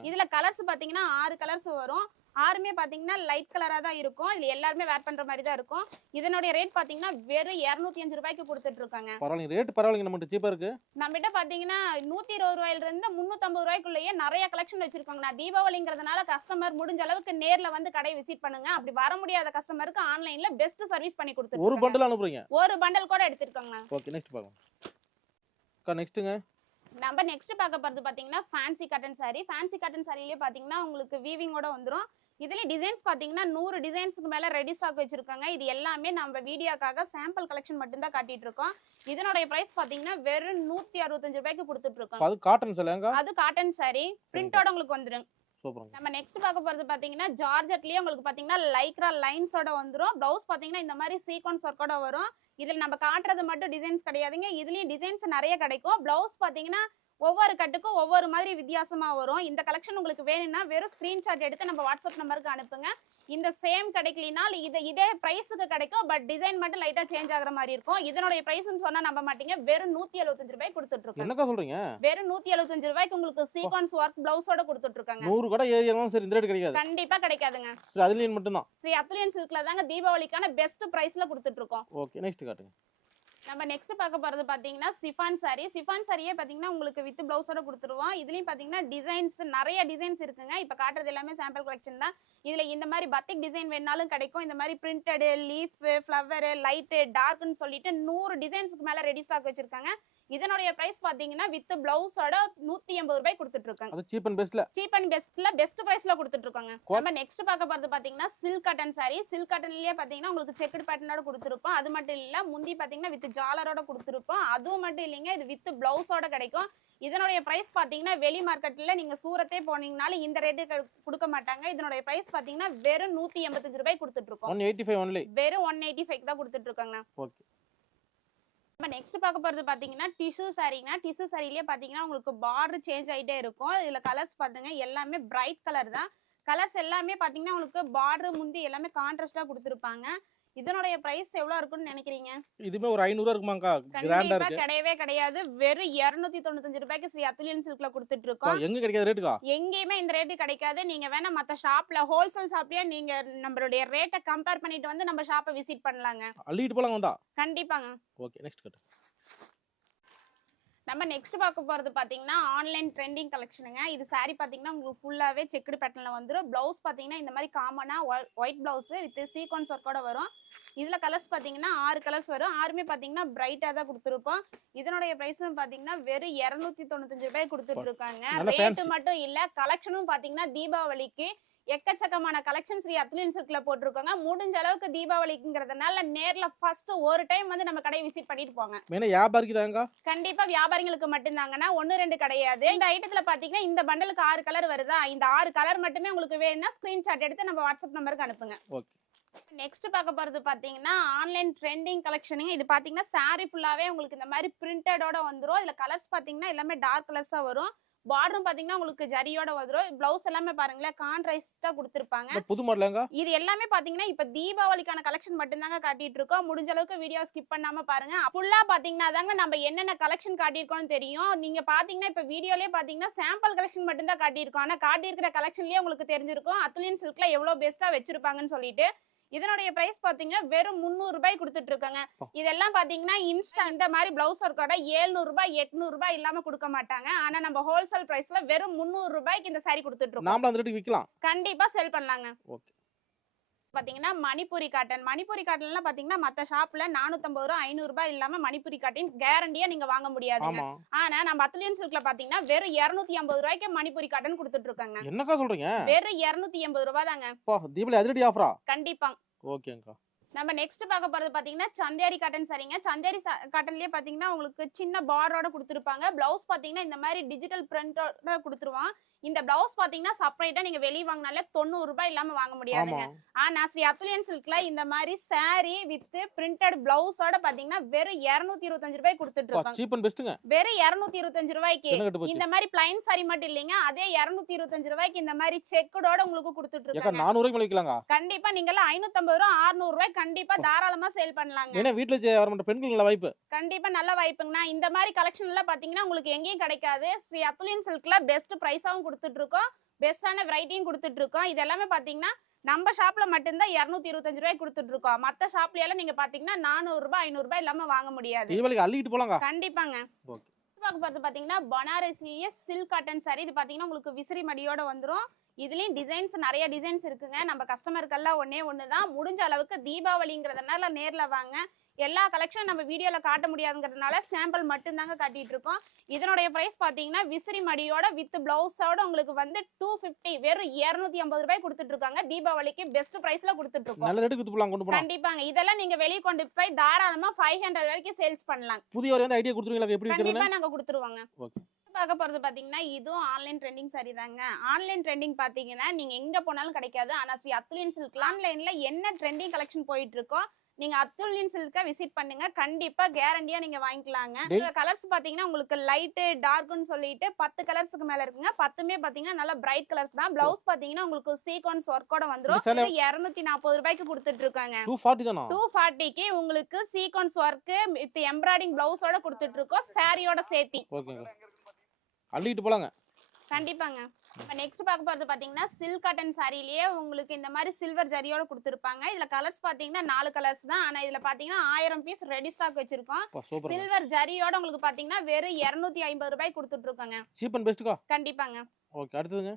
இதுல கலர்ஸ் பாத்தீங்கன்னா ஆறு கலர்ஸ் வரும். ஆறுமே பாத்தீங்கன்னா லைட் கலரா தான் இருக்கும். இதுல எல்லாருமே வேர் பண்ற மாதிரி தான் இருக்கும். இதனுடைய ரேட் பாத்தீங்கன்னா வெறும் 205 அஞ்சு ரூபாய்க்கு கொடுத்துட்டு இருக்காங்க பரவாயில்லைங்க ரேட் பரவாயில்லைங்க. நம்மகிட்ட சீப்பா இருக்கு. நம்மகிட்ட பாத்தீங்கன்னா நூத்தி இருபது ரூபாயில இருந்து முன்னூத்தம்பது ரூபாய்க்குள்ளேயே நிறைய கலெக்ஷன் வச்சிருக்காங்க நான் தீபாவளிங்கிறதுனால கஸ்டமர் முடிஞ்ச அளவுக்கு நேர்ல வந்து கடை விசிட் பண்ணுங்க. அப்படி வர முடியாத கஸ்டமருக்கு ஆன்லைன்ல பெஸ்ட் சர்வீஸ் பண்ணி ஒரு கொடுத்துருக்காங்க பண்டில் அனுப்புறீங்க? ஒரு பண்டல் கூட எடுத்திருக்காங்க ஓகே நெக்ஸ்ட் பார்க்கலாம். நெக்ஸ்ட்டுங்க நம்ம நெக்ஸ்ட் பார்க்க போறது பாத்தீங்கன்னா fancy cotton saree. Fancy cotton சாரிலேயே பாத்தீங்கன்னா உங்களுக்கு வீவிங்கோட வந்துரும். இதுல டிசைன்ஸ் பாத்தீங்கன்னா நூறு டிசைன்ஸ்க்கு மேல ரெடி ஸ்டாக் வச்சிருக்காங்க. இது எல்லாமே நம்ம வீடியோக்காக சாம்பிள் கலெக்ஷன் மட்டும் தான் காட்டிட்டு இருக்கோம். இதனுடைய பிரைஸ் பாத்தீங்கன்னா வெறும் நூத்தி அறுபத்தஞ்சு ரூபாய்க்கு கொடுத்துட்டு இருக்கோம். அது காட்டன் சிலைங்க அது காட்டன் saree. பிரிண்டோட உங்களுக்கு வந்துரும். நம்ம நெக்ஸ்ட் பார்க்க போறது பாத்தீங்கன்னா ஜார்ஜெட்லயே உங்களுக்கு பாத்தீங்கன்னா லைக்ரா லைன்ஸோட வந்துரும். பிளவுஸ் பாத்தீங்கன்னா இந்த மாதிரி சீக்வன்ஸ் ஒர்க்கோட வரும். இதுல நம்ம காட்டுறது மட்டும் டிசைன்ஸ் கிடையாதுங்க. இதுலயும் டிசைன்ஸ் நிறைய கிடைக்கும். பிளவுஸ் பாத்தீங்கன்னா ஒவ்வொரு கட்டுக்கும் ஒவ்வொரு மாதிரி வித்தியாசமா வரும். இந்த கலெக்ஷன் உங்களுக்கு வேணும்னா வெறும் ஸ்கிரீன்ஷாட் எடுத்து நம்ம வாட்ஸ்அப் நம்பருக்கு அனுப்புங்க. இந்த சேம் கிடைக்கலினால் இது இதே பிரைஸுக்கு கிடைக்கும் பட் டிசைன் மட்டும் லைட்டா சேஞ்ச் ஆகுற மாதிரி இருக்கும். இதனுடைய பிரைஸ்னு சொன்னா நம்ப மாட்டீங்க. வெறும் நூத்தி எழுபத்தஞ்சு ரூபாய் கொடுத்துட்டு இருக்கோம் என்னக்கா சொல்றீங்க? வெறும் நூத்தி எழுபத்தஞ்சு ரூபாய்க்கு உங்களுக்கு சீக்வன்ஸ் ஒர்க் பிளவுஸோட கொடுத்துட்டு இருக்காங்க நூறு கடை ஏரியாலும் சரி இந்த ரேட் கிடைக்காது. கண்டிப்பா கிடைக்காதுங்க. சரி அதுலேயும் மட்டும்தான். ஸ்ரீ அத்துலியன் சில்க்ல தாங்க தீபாவளிக்கான பெஸ்ட் பிரைஸ்ல கொடுத்துட்டு இருக்கோம் ஓகே நெக்ஸ்ட் காட்டுங்க. நம்ம நெக்ஸ்ட் பார்க்க போறது பாத்தீங்கன்னா சிஃபான் சாரி சிஃபான் சாரியே பாத்தீங்கன்னா உங்களுக்கு வித் பிளவுஸோட கொடுத்துருவோம். இதுலயும் பாத்தீங்கன்னா டிசைன்ஸ் நிறைய டிசைன்ஸ் இருக்குங்க. இப்ப காட்டுறது எல்லாமே சாம்பிள் கலெக்ஷன் தான். இதுல இந்த மாதிரி பத்திக் டிசைன் வேணாலும் கிடைக்கும். இந்த மாதிரி பிரிண்டடு லீஃப் ஃப்ளவரு லைட்டு டார்க்னு சொல்லிட்டு நூறு டிசைன்ஸ்க்கு மேல ரெடி ஸ்டாக் வச்சிருக்காங்க. இதனுடைய பிரைஸ் பாத்தீங்கன்னா வித் பிளவுஸோட நூத்தி எண்பது ரூபாய் கொடுத்துட்டு இருக்காங்க அது சீப் அண்ட் பெஸ்ட்ல சீப் அண்ட் பெஸ்ட்ல பெஸ்ட் பிரைஸ்ல கொடுத்துட்டு இருக்காங்க நம்ம நெக்ஸ்ட் பார்க்க போறது பாத்தீங்கன்னா சில்க் காட்டன் saree. சில்க் காட்டன்லயே பாத்தீங்கன்னா உங்களுக்கு செக்குடு பேட்டர்னோட கொடுத்துருப்போம். அது மட்டும் இல்ல முந்தி பாத்தீங்கன்னா வித் ஜாலரோட கொடுத்துருப்போம். அதுவும் மட்டும் இல்லைங்க இது வித் பிளவுஸோட கிடைக்கும். இதனுடைய பிரைஸ் பாத்தீங்கன்னா வெளி மார்க்கெட்ல நீங்க சூரத்தே போனீங்கனாலும் இந்த ரேட்டு கொடுக்க மாட்டாங்க. இதனுடைய பிரைஸ் பாத்தீங்கன்னா வெறும் நூத்தி எண்பத்தஞ்சு ரூபாய் கொடுத்துட்டு இருக்கோம் ஒன் எயிட்டி ஃபைவ் ஒன்லி வெறும் ஒன் எயிட்டி ஃபைவ் தான் கொடுத்துட்டு இருக்காங்க ஓகே நம்ம நெக்ஸ்ட் பார்க்க போறது பாத்தீங்கன்னா டிஷ்யூ சாரீங்கன்னா டிஷ்யூ சாரிலேயே பாத்தீங்கன்னா உங்களுக்கு பார்டர் சேஞ்ச் ஆயிட்டே இருக்கும். இதுல கலர்ஸ் பாத்துங்க. எல்லாமே பிரைட் கலர் தான். கலர்ஸ் எல்லாமே பாத்தீங்கன்னா உங்களுக்கு பார்டர் முந்தி எல்லாமே கான்ட்ராஸ்டா கொடுத்துருப்பாங்க. இதனுடைய பிரைஸ் எவ்வளவு இருக்கும்னு நினைக்கிறீங்க? இதுமே ஒரு ஐநூறுவா இருக்குமாக்கா கிராண்டா இருக்கு. கிடையவே கிடையாது. வெறும் 295 தொண்ணூத்தஞ்சு ரூபாய்க்கு ஸ்ரீ அத்துலியன் சில்க்ல கொடுத்துட்டு இருக்கோம் எங்க கிடைக்காத ரேட்டுக்கா எங்கேயுமே இந்த ரேட்டு கிடைக்காது. நீங்க வேணா மத்த ஷாப்ல ஹோல்சேல் ஷாப்லயே நீங்க நம்மளுடைய ரேட்டை கம்பேர் பண்ணிட்டு வந்து நம்ம ஷாப்பை விசிட் பண்ணலாங்க. அள்ளிட்டு போலாம் வந்தா. கண்டிப்பாங்க. ஓகே நெக்ஸ்ட் கட்டு நம்ம நெக்ஸ்ட் பார்க்க போறது பாத்தீங்கன்னா ஆன்லைன் ட்ரெண்டிங் கலெக்ஷனுங்க இது saree பாத்தீங்கன்னா உங்களுக்கு ஃபுல்லாவே செக்குடு பேட்டர்ன்ல வந்துரும். பிளவுஸ் பாத்தீங்கன்னா இந்த மாதிரி காமனா ஒயிட் பிளவுஸ் வித் சீக்வன்ஸ் ஒர்க்கோட வரும். இதுல கலர்ஸ் பாத்தீங்கன்னா ஆறு கலர்ஸ் வரும். ஆறுமே பாத்தீங்கன்னா பிரைட்டா தான் கொடுத்துருப்போம். இதனுடைய பிரைஸ் பாத்தீங்கன்னா வெறும் 295 தொண்ணூத்தஞ்சு ரூபாய் கொடுத்துட்டு இருக்காங்க. ரேட்டு. மட்டும் இல்ல கலெக்ஷனும் பாத்தீங்கன்னா தீபாவளிக்கு எக்கச்சக்கமான கலெக்ஷன் ஸ்ரீ அத்லின் சில்க்ல போட்டிருக்காங்க. முடிஞ்ச அளவுக்கு தீபாவளிங்கிறதுனால நேர்ல ஃபர்ஸ்ட் ஒரு டைம் வந்து நம்ம கடையை விசிட் பண்ணிட்டு போங்க. மெயினா வியாபாரிக்கு தாங்க? கண்டிப்பா வியாபாரிகளுக்கு மட்டும்தாங்கன்னா ஒன்னு ரெண்டு கிடையாது. இந்த ஐட்டத்துல பாத்தீங்கன்னா இந்த பண்டலுக்கு ஆறு கலர் வருதா? இந்த ஆறு கலர் மட்டுமே உங்களுக்கு வேணும்னா ஸ்கிரீன்ஷாட் எடுத்து நம்ம வாட்ஸ்அப் நம்பருக்கு அனுப்புங்க. ஓகே நெக்ஸ்ட் பார்க்க போறது பாத்தீங்கன்னா ஆன்லைன் ட்ரெண்டிங் கலெக்ஷனுங்க இது பாத்தீங்கன்னா saree ஃபுல்லாவே உங்களுக்கு இந்த மாதிரி பிரிண்டடோட வந்துரும். இதுல கலர்ஸ் பாத்தீங்கன்னா எல்லாமே டார்க் கலர்ஸா வரும். பார்டரும் பாத்தீங்கன்னா உங்களுக்கு ஜரியோட வந்துரும். பிளவுஸ் எல்லாமே பாருங்களேன் கான்ட்ரைஸ்டா கொடுத்துருப்பாங்க. புது மாடலாங்க இது எல்லாமே பாத்தீங்கன்னா இப்ப தீபாவளிக்கான கலெக்ஷன் மட்டும்தாங்க காட்டிட்டு இருக்கோம். முடிஞ்ச அளவுக்கு வீடியோ ஸ்கிப் பண்ணாம பாருங்க. ஃபுல்லா பாத்தீங்கன்னா தாங்க நம்ம என்னென்ன கலெக்ஷன் காட்டியிருக்கோம்னு தெரியும். நீங்க பாத்தீங்கன்னா இப்ப வீடியோலயே பாத்தீங்கன்னா சாம்பிள் கலெக்ஷன் மட்டும் தான் காட்டியிருக்கோம். ஆனா காட்டியிருக்கிற கலெக்ஷன்லயே உங்களுக்கு தெரிஞ்சிருக்கும். அத்துலியன் சில்க்ல எவ்வளவு பெஸ்டா வச்சிருப்பாங்கன்னு சொல்லிட்டு. இதனுடைய பிரைஸ் பாத்தீங்கன்னா வெறும் 300 ரூபாய் கொடுத்துட்டு இருக்காங்க. இதெல்லாம் பாத்தீங்கன்னா இன்ஸ்டா இந்த மாதிரி பிளவுஸ் ஒர்க்கோட 700 ரூபாய் 800 ரூபாய் இல்லாம கொடுக்க மாட்டாங்க. ஆனா நம்ம ஹோல்சேல் பிரைஸ்ல வெறும் 300 ரூபாய்க்கு இந்த saree கொடுத்துட்டு இருக்கோம். விற்கலாம் கண்டிப்பா செல் பண்ணலாங்க. ஓகே. பாத்தீங்கன்னா மணிப்பூரி காட்டன். மணிப்பூரி காட்டன்லாம் பாத்தீங்கன்னா மத்த ஷாப்ல 450 ரூபா ஐநூறு ரூபாய் இல்லாம மணிப்பூரி காட்டன் கேரண்டியா நீங்க வாங்க முடியாதுங்க ஆமா. ஆனா நம்ம அத்துலியன் சில்க்ல பாத்தீங்கன்னா வெறும் 280 ஐம்பது ரூபாய்க்கு மணிப்பூரி காட்டன் கொடுத்துட்டு இருக்காங்க என்னக்கா சொல்றீங்க? வெறும் 280 எண்பது ரூபாய் தாங்க. தீபாவளி அதிரடி ஆஃபரா கண்டிப்பா. ஓகேங்கக்கா. நம்ம நெக்ஸ்ட் பார்க்க போறது பாத்தீங்கன்னா சந்தேரி காட்டன் சரிங்க. சந்தேரி காட்டன்லயே பாத்தீங்கன்னா உங்களுக்கு சின்ன பார்டரோட கொடுத்துருப்பாங்க. பிளவுஸ் பாத்தீங்கன்னா இந்த மாதிரி டிஜிட்டல் பிரிண்டோட கொடுத்துருவான். இந்த பிளவுஸ் பாத்தீங்கன்னா செப்பரேட்டா நீங்க வெளிய வாங்கினாலே தொண்ணூறு ரூபாய் இல்லாம வாங்க முடியாதுங்க. ஆனா ஸ்ரீ அத்துலியன் சில்க்ல இந்த மாதிரி saree வித் பிரிண்டட் பிளவுஸோட பாத்தீங்கன்னா வெறும் 225 இருபத்தஞ்சு ரூபாய் கொடுத்துட்டு பெஸ்ட்டுங்க வெறும் 225 இருபத்தஞ்சு ரூபாய்க்கு. இந்த மாதிரி பிளைன் saree மட்டும் இல்லைங்க அதே 225 இருபத்தஞ்சு ரூபாய்க்கு இந்த மாதிரி செக்குடோட உங்களுக்கு கொடுத்துட்டு இருக்காங்க கண்டிப்பா நீங்க எல்லாம் ஐநூத்தம்பது ரூபா 600 ரூபாய் கண்டிப்பா தாராளமா சேல் பண்ணலாங்க. ஏன்னா வீட்டுல வர பெண்கள் நல்ல வாய்ப்பு. கண்டிப்பா நல்ல வாய்ப்புங்கண்ணா. இந்த மாதிரி கலெக்ஷன் எல்லாம் பாத்தீங்கன்னா உங்களுக்கு எங்கேயும் கிடைக்காது. ஸ்ரீ அத்துலியன் சில்க்ல பெஸ்ட் பிரைஸாவும் கொடுத்துட்டு இருக்கோம் பெஸ்டான வெரைட்டியும் கொடுத்துட்டு இருக்கோம் இது எல்லாமே பாத்தீங்கன்னா நம்ம ஷாப்ல மட்டும்தான் 225 இருபத்தஞ்சு ரூபாய் கொடுத்துட்டு இருக்கோம் மத்த ஷாப்ல எல்லாம் நீங்க பாத்தீங்கன்னா நானூறு ரூபாய் ஐநூறு ரூபாய் இல்லாம வாங்க முடியாது. அள்ளிட்டு போலாங்க. கண்டிப்பாங்க. பார்த்து பாத்தீங்கன்னா பனாரசிய சில்க் காட்டன் saree. இது பாத்தீங்கன்னா உங்களுக்கு விசிறி மடியோட வந்துரும். இதுலயும் டிசைன்ஸ் நிறைய டிசைன்ஸ் இருக்குங்க. நம்ம கஸ்டமருக்கெல்லாம் ஒண்ணே ஒண்ணுதான். முடிஞ்ச அளவுக்கு தீபாவளிங்கிறதுனால நேர்ல வாங்க. எல்லா கலெக்ஷன் நம்ம வீடியோல காட்ட முடியாதுங்கிறதுனால சாம்பிள் மட்டும் தாங்க காட்டிட்டு இருக்கோம் இதனுடைய பிரைஸ் பாத்தீங்கன்னா விசிறி மடியோட வித் பிளவுஸோட உங்களுக்கு வந்து டூ பிப்டி வெறும் 250 ஐம்பது ரூபாய் கொடுத்துட்டு இருக்காங்க தீபாவளிக்கு பெஸ்ட் பிரைஸ்ல கொடுத்துட்டு இருக்கோம் கண்டிப்பாங்க. இதெல்லாம் நீங்க வெளிய கொண்டு போய் தாராளமா ஃபைவ் ஹண்ட்ரட் வரைக்கும் சேல்ஸ் பண்ணலாம். புதிய ஐடியா கொடுத்துருவீங்களா? எப்படி கண்டிப்பா நாங்க கொடுத்துருவோங்க. பார்க்க போறது பாத்தீங்கன்னா இதுவும் ஆன்லைன் ட்ரெண்டிங் சரி தாங்க. ஆன்லைன் ட்ரெண்டிங் பாத்தீங்கன்னா நீங்க எங்க போனாலும் கிடைக்காது. ஆனா ஸ்ரீ அத்துலியன் சில்க் ஆன்லைன்ல என்ன ட்ரெண்டிங் கலெக்ஷன் போயிட்டு இருக்கோ நீங்க அத்துலியன் சில்க விசிட் பண்ணுங்க. கண்டிப்பா கேரண்டியா நீங்க வாங்கிக்கலாங்க. கலர்ஸ் பாத்தீங்கன்னா உங்களுக்கு லைட்டு டார்க்னு சொல்லிட்டு பத்து கலர்ஸ்க்கு மேல இருக்குங்க. பத்துமே பாத்தீங்கன்னா நல்ல பிரைட் கலர்ஸ் தான். பிளவுஸ் பாத்தீங்கன்னா உங்களுக்கு சீக்வன்ஸ் ஒர்க்கோட சேலை- இருநூத்தி நாற்பது ரூபாய்க்கு கொடுத்துட்டு இருக்காங்க டூ ஃபார்ட்டிக்கு உங்களுக்கு சீக்வன்ஸ் ஒர்க் வித் எம்ப்ராய்டிங் பிளவுஸோட கொடுத்துட்டு இருக்கோம் சாரியோட சேர்த்தி. அள்ளிட்டு போலாங்க. கண்டிப்பாங்க. இப்போ நெக்ஸ்ட் பார்க்க போறது பாத்தீங்கன்னா சில்க் காட்டன் சாரிலேயே உங்களுக்கு இந்த மாதிரி சில்வர் ஜரியோட கொடுத்துருப்பாங்க. இதுல கலர்ஸ் பாத்தீங்கன்னா நாலு கலர்ஸ் தான். ஆனா இதுல பாத்தீங்கன்னா ஆயிரம் பீஸ் ரெடி ஸ்டாக் வச்சிருக்கோம். சில்வர் ஜரியோட உங்களுக்கு பாத்தீங்கன்னா வெறும் 250 ஐம்பது ரூபாய் கொடுத்துட்டு இருக்கோங்க சீப் அண்ட் பெஸ்ட்டுக்கா கண்டிப்பாங்க. ஓகே அடுத்ததுங்க.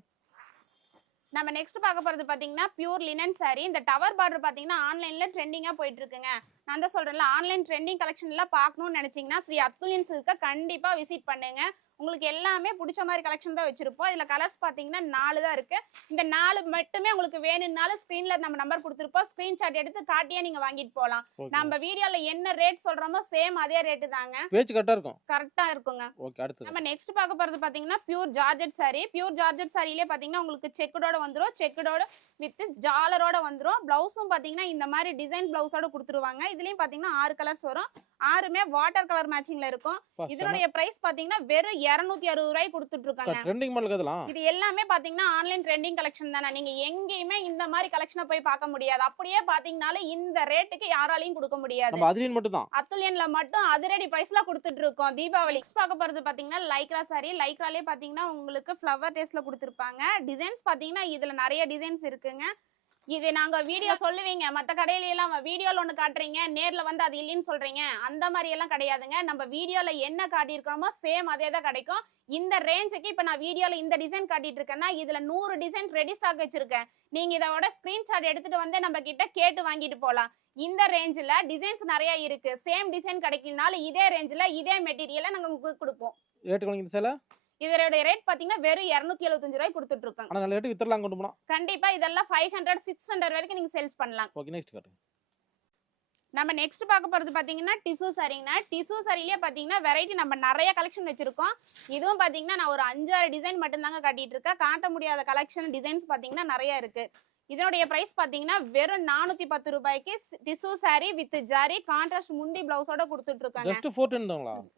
நம்ம நெக்ஸ்ட் பார்க்க போறது பாத்தீங்கன்னா பியூர் லினன் saree. இந்த டவர் பார்டர் பாத்தீங்கன்னா ஆன்லைன்ல ட்ரெண்டிங்கா போயிட்டு இருக்குங்க நான் தான் சொல்றேன்ல ஆன்லைன் ட்ரெண்டிங் கலெக்ஷன் எல்லாம் பார்க்கணும்னு நினைச்சீங்கன்னா ஸ்ரீ அத்துலியன் சில்க கண்டிப்பா விசிட் பண்ணுங்க. உங்களுக்கு எல்லாமே பிடிச்ச மாதிரி கலெக்ஷன் தான் வச்சிருப்போம். இதுல கலர்ஸ் பாத்தீங்கன்னா நாலு தான் இருக்கு. இந்த நாலு மட்டுமே உங்களுக்கு வேணும்னாலும் ஸ்கிரீன்ல நம்ம நம்பர் கொடுத்துருப்போம். ஸ்கிரீன்ஷாட் எடுத்து காட்டியே நீங்க வாங்கிட்டு போகலாம் நம்ம வீடியோல என்ன ரேட் சொல்றோமோ சேம் அதே ரேட்டு தாங்க. பேச்சு கரெக்டாக இருக்கும். கரெக்டா இருக்குங்க. ஓகே நம்ம நெக்ஸ்ட் பார்க்க போறது பாத்தீங்கன்னா pure georgette saree. Pure georgette சாரிலே பாத்தீங்கன்னா உங்களுக்கு செக்குடோட வந்துரும். செக்குடோட வித் ஜாலரோட வந்துரும். பிளவுஸும் பாத்தீங்கன்னா இந்த மாதிரி டிசைன் பிளவுஸோட கொடுத்துருவாங்க. இதுலயும் பாத்தீங்கன்னா ஆறு கலர்ஸ் வரும். ஆறுமே வாட்டர் கலர் மேட்சிங்ல இருக்கும். இதனுடைய பிரைஸ் பாத்தீங்கன்னா வெறும் 260 அறுபது ரூபாய் கொடுத்துட்டு இருக்காங்க ட்ரெண்டிங் மாடல் இது எல்லாமே பாத்தீங்கன்னா ஆன்லைன் ட்ரெண்டிங் கலெக்ஷன் தானே. நீங்க எங்கேயுமே இந்த மாதிரி கலெக்ஷனை போய் பார்க்க முடியாது. அப்படியே பாத்தீங்கன்னாலே இந்த ரேட்டுக்கு யாராலையும் கொடுக்க முடியாது. நம்ம அதுலயும் மட்டும் தான் அத்துலியன்ல மட்டும் அதிரடி பிரைஸ்ல கொடுத்துட்டு இருக்கோம் தீபாவளி பார்க்க போறது பாத்தீங்கன்னா லைக்ரா சாரி லைக்ராலே பாத்தீங்கன்னா உங்களுக்கு ஃப்ளவர் டேஸ்ட்ல கொடுத்துருப்பாங்க. டிசைன்ஸ் பாத்தீங்கன்னா இதுல நிறைய டிசைன்ஸ் இருக்குங்க. இது நாங்க வீடியோ சொல்லுவீங்க. மத்த கடையில எல்லாம் வீடியோல ஒண்ணு காட்டுறீங்க. நேர்ல வந்து அது இல்லைன்னு சொல்றீங்க. அந்த மாதிரி எல்லாம் கிடையாதுங்க. நம்ம வீடியோல என்ன காட்டியிருக்கிறோமோ சேம் அதே தான் கிடைக்கும். இந்த ரேஞ்சுக்கு இப்ப நான் வீடியோல இந்த டிசைன் காட்டிட்டு இருக்கேன்னா இதுல நூறு டிசைன் ரெடி ஸ்டாக் வச்சிருக்கேன். நீங்க இதோட ஸ்கிரீன்ஷாட் எடுத்துட்டு வந்து நம்ம கிட்ட கேட்டு வாங்கிட்டு போலாம். இந்த ரேஞ்சில் டிசைன்ஸ் நிறைய இருக்கு. சேம் டிசைன் கிடைக்கலனாலும் இதே ரேஞ்சில் இதே மெட்டீரியலை நாங்க உங்களுக்கு கொடுப்போம். ரேட்டு இந்த சேலை. இதோட ரேட் பாத்தீங்கன்னா வெறும் இருநூத்தி எழுபத்தஞ்சு ரூபாய் கொடுத்துட்டு இருக்கோம் ஆனால் நல்ல ரேட்டு வித்தரலாம் கொண்டு போனா. கண்டிப்பா இதெல்லாம் ஃபைவ் ஹண்ட்ரட் சிக்ஸ் ஹண்ட்ரட் வரைக்கும் நீங்க சேல்ஸ் பண்ணலாம். ஓகே நெக்ஸ்ட் காட்டு நம்ம நெக்ஸ்ட் பார்க்க போறது பாத்தீங்கன்னா டிசு சாரிங்கண்ணா டிசு சாரிலேயே பாத்தீங்கன்னா வெரைட்டி நம்ம நிறைய கலெக்ஷன் வச்சிருக்கோம். இதுவும் பாத்தீங்கன்னா நான் ஒரு அஞ்சாறு டிசைன் மட்டும் தாங்க காட்டிட்டு இருக்கேன். காட்ட முடியாத கலெக்ஷன் டிசைன்ஸ் பாத்தீங்கன்னா நிறைய இருக்கு. இதனுடைய பிரைஸ் பாத்தீங்கன்னா வெறும் நானூத்தி பத்து ரூபாய்க்கு tissue sari with zari contrast முந்தி பிளவுஸோட கொடுத்துட்டு இருக்காங்க just four ten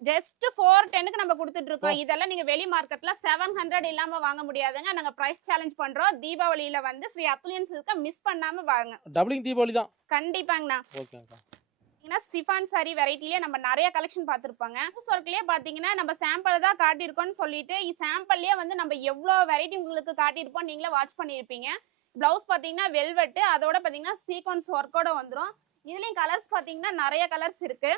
just four டென்னுக்கு நம்ம கொடுத்துட்டு இருக்கோம் இதெல்லாம் நீங்க வெளி மார்க்கெட்ல செவன் ஹண்ட்ரட் இல்லாம வாங்க முடியாதுங்க. நாங்க பிரைஸ் சேலஞ்ச் பண்றோம். தீபாவளியில வந்து ஸ்ரீ அத்துலியன் சில்க மிஸ் பண்ணாம வாங்க. டபுளிங் தீபாவளி தான். கண்டிப்பாங்கண்ணா. பாத்தீங்கன்னா சிஃபான் சாரி வெரைட்டிலேயே நம்ம நிறைய கலெக்ஷன் பார்த்துருப்பாங்க. ஒர்க்லயே பாத்தீங்கன்னா நம்ம சாம்பிள் தான் காட்டியிருக்கோம்னு சொல்லிட்டு சாம்பிள்லயே வந்து நம்ம எவ்வளவு வெரைட்டி உங்களுக்கு காட்டியிருப்போம் நீங்களே வாட்ச் பண்ணியிருப்பீங்க. பிளவுஸ் பாத்தீங்கன்னா வெல்வெட் அதோட பாத்தீங்கன்னா சீக்வன்ஸ் ஒர்க்கோட வந்துரும். இதுலயும் கலர்ஸ் பாத்தீங்கன்னா நிறைய கலர்ஸ் இருக்கு.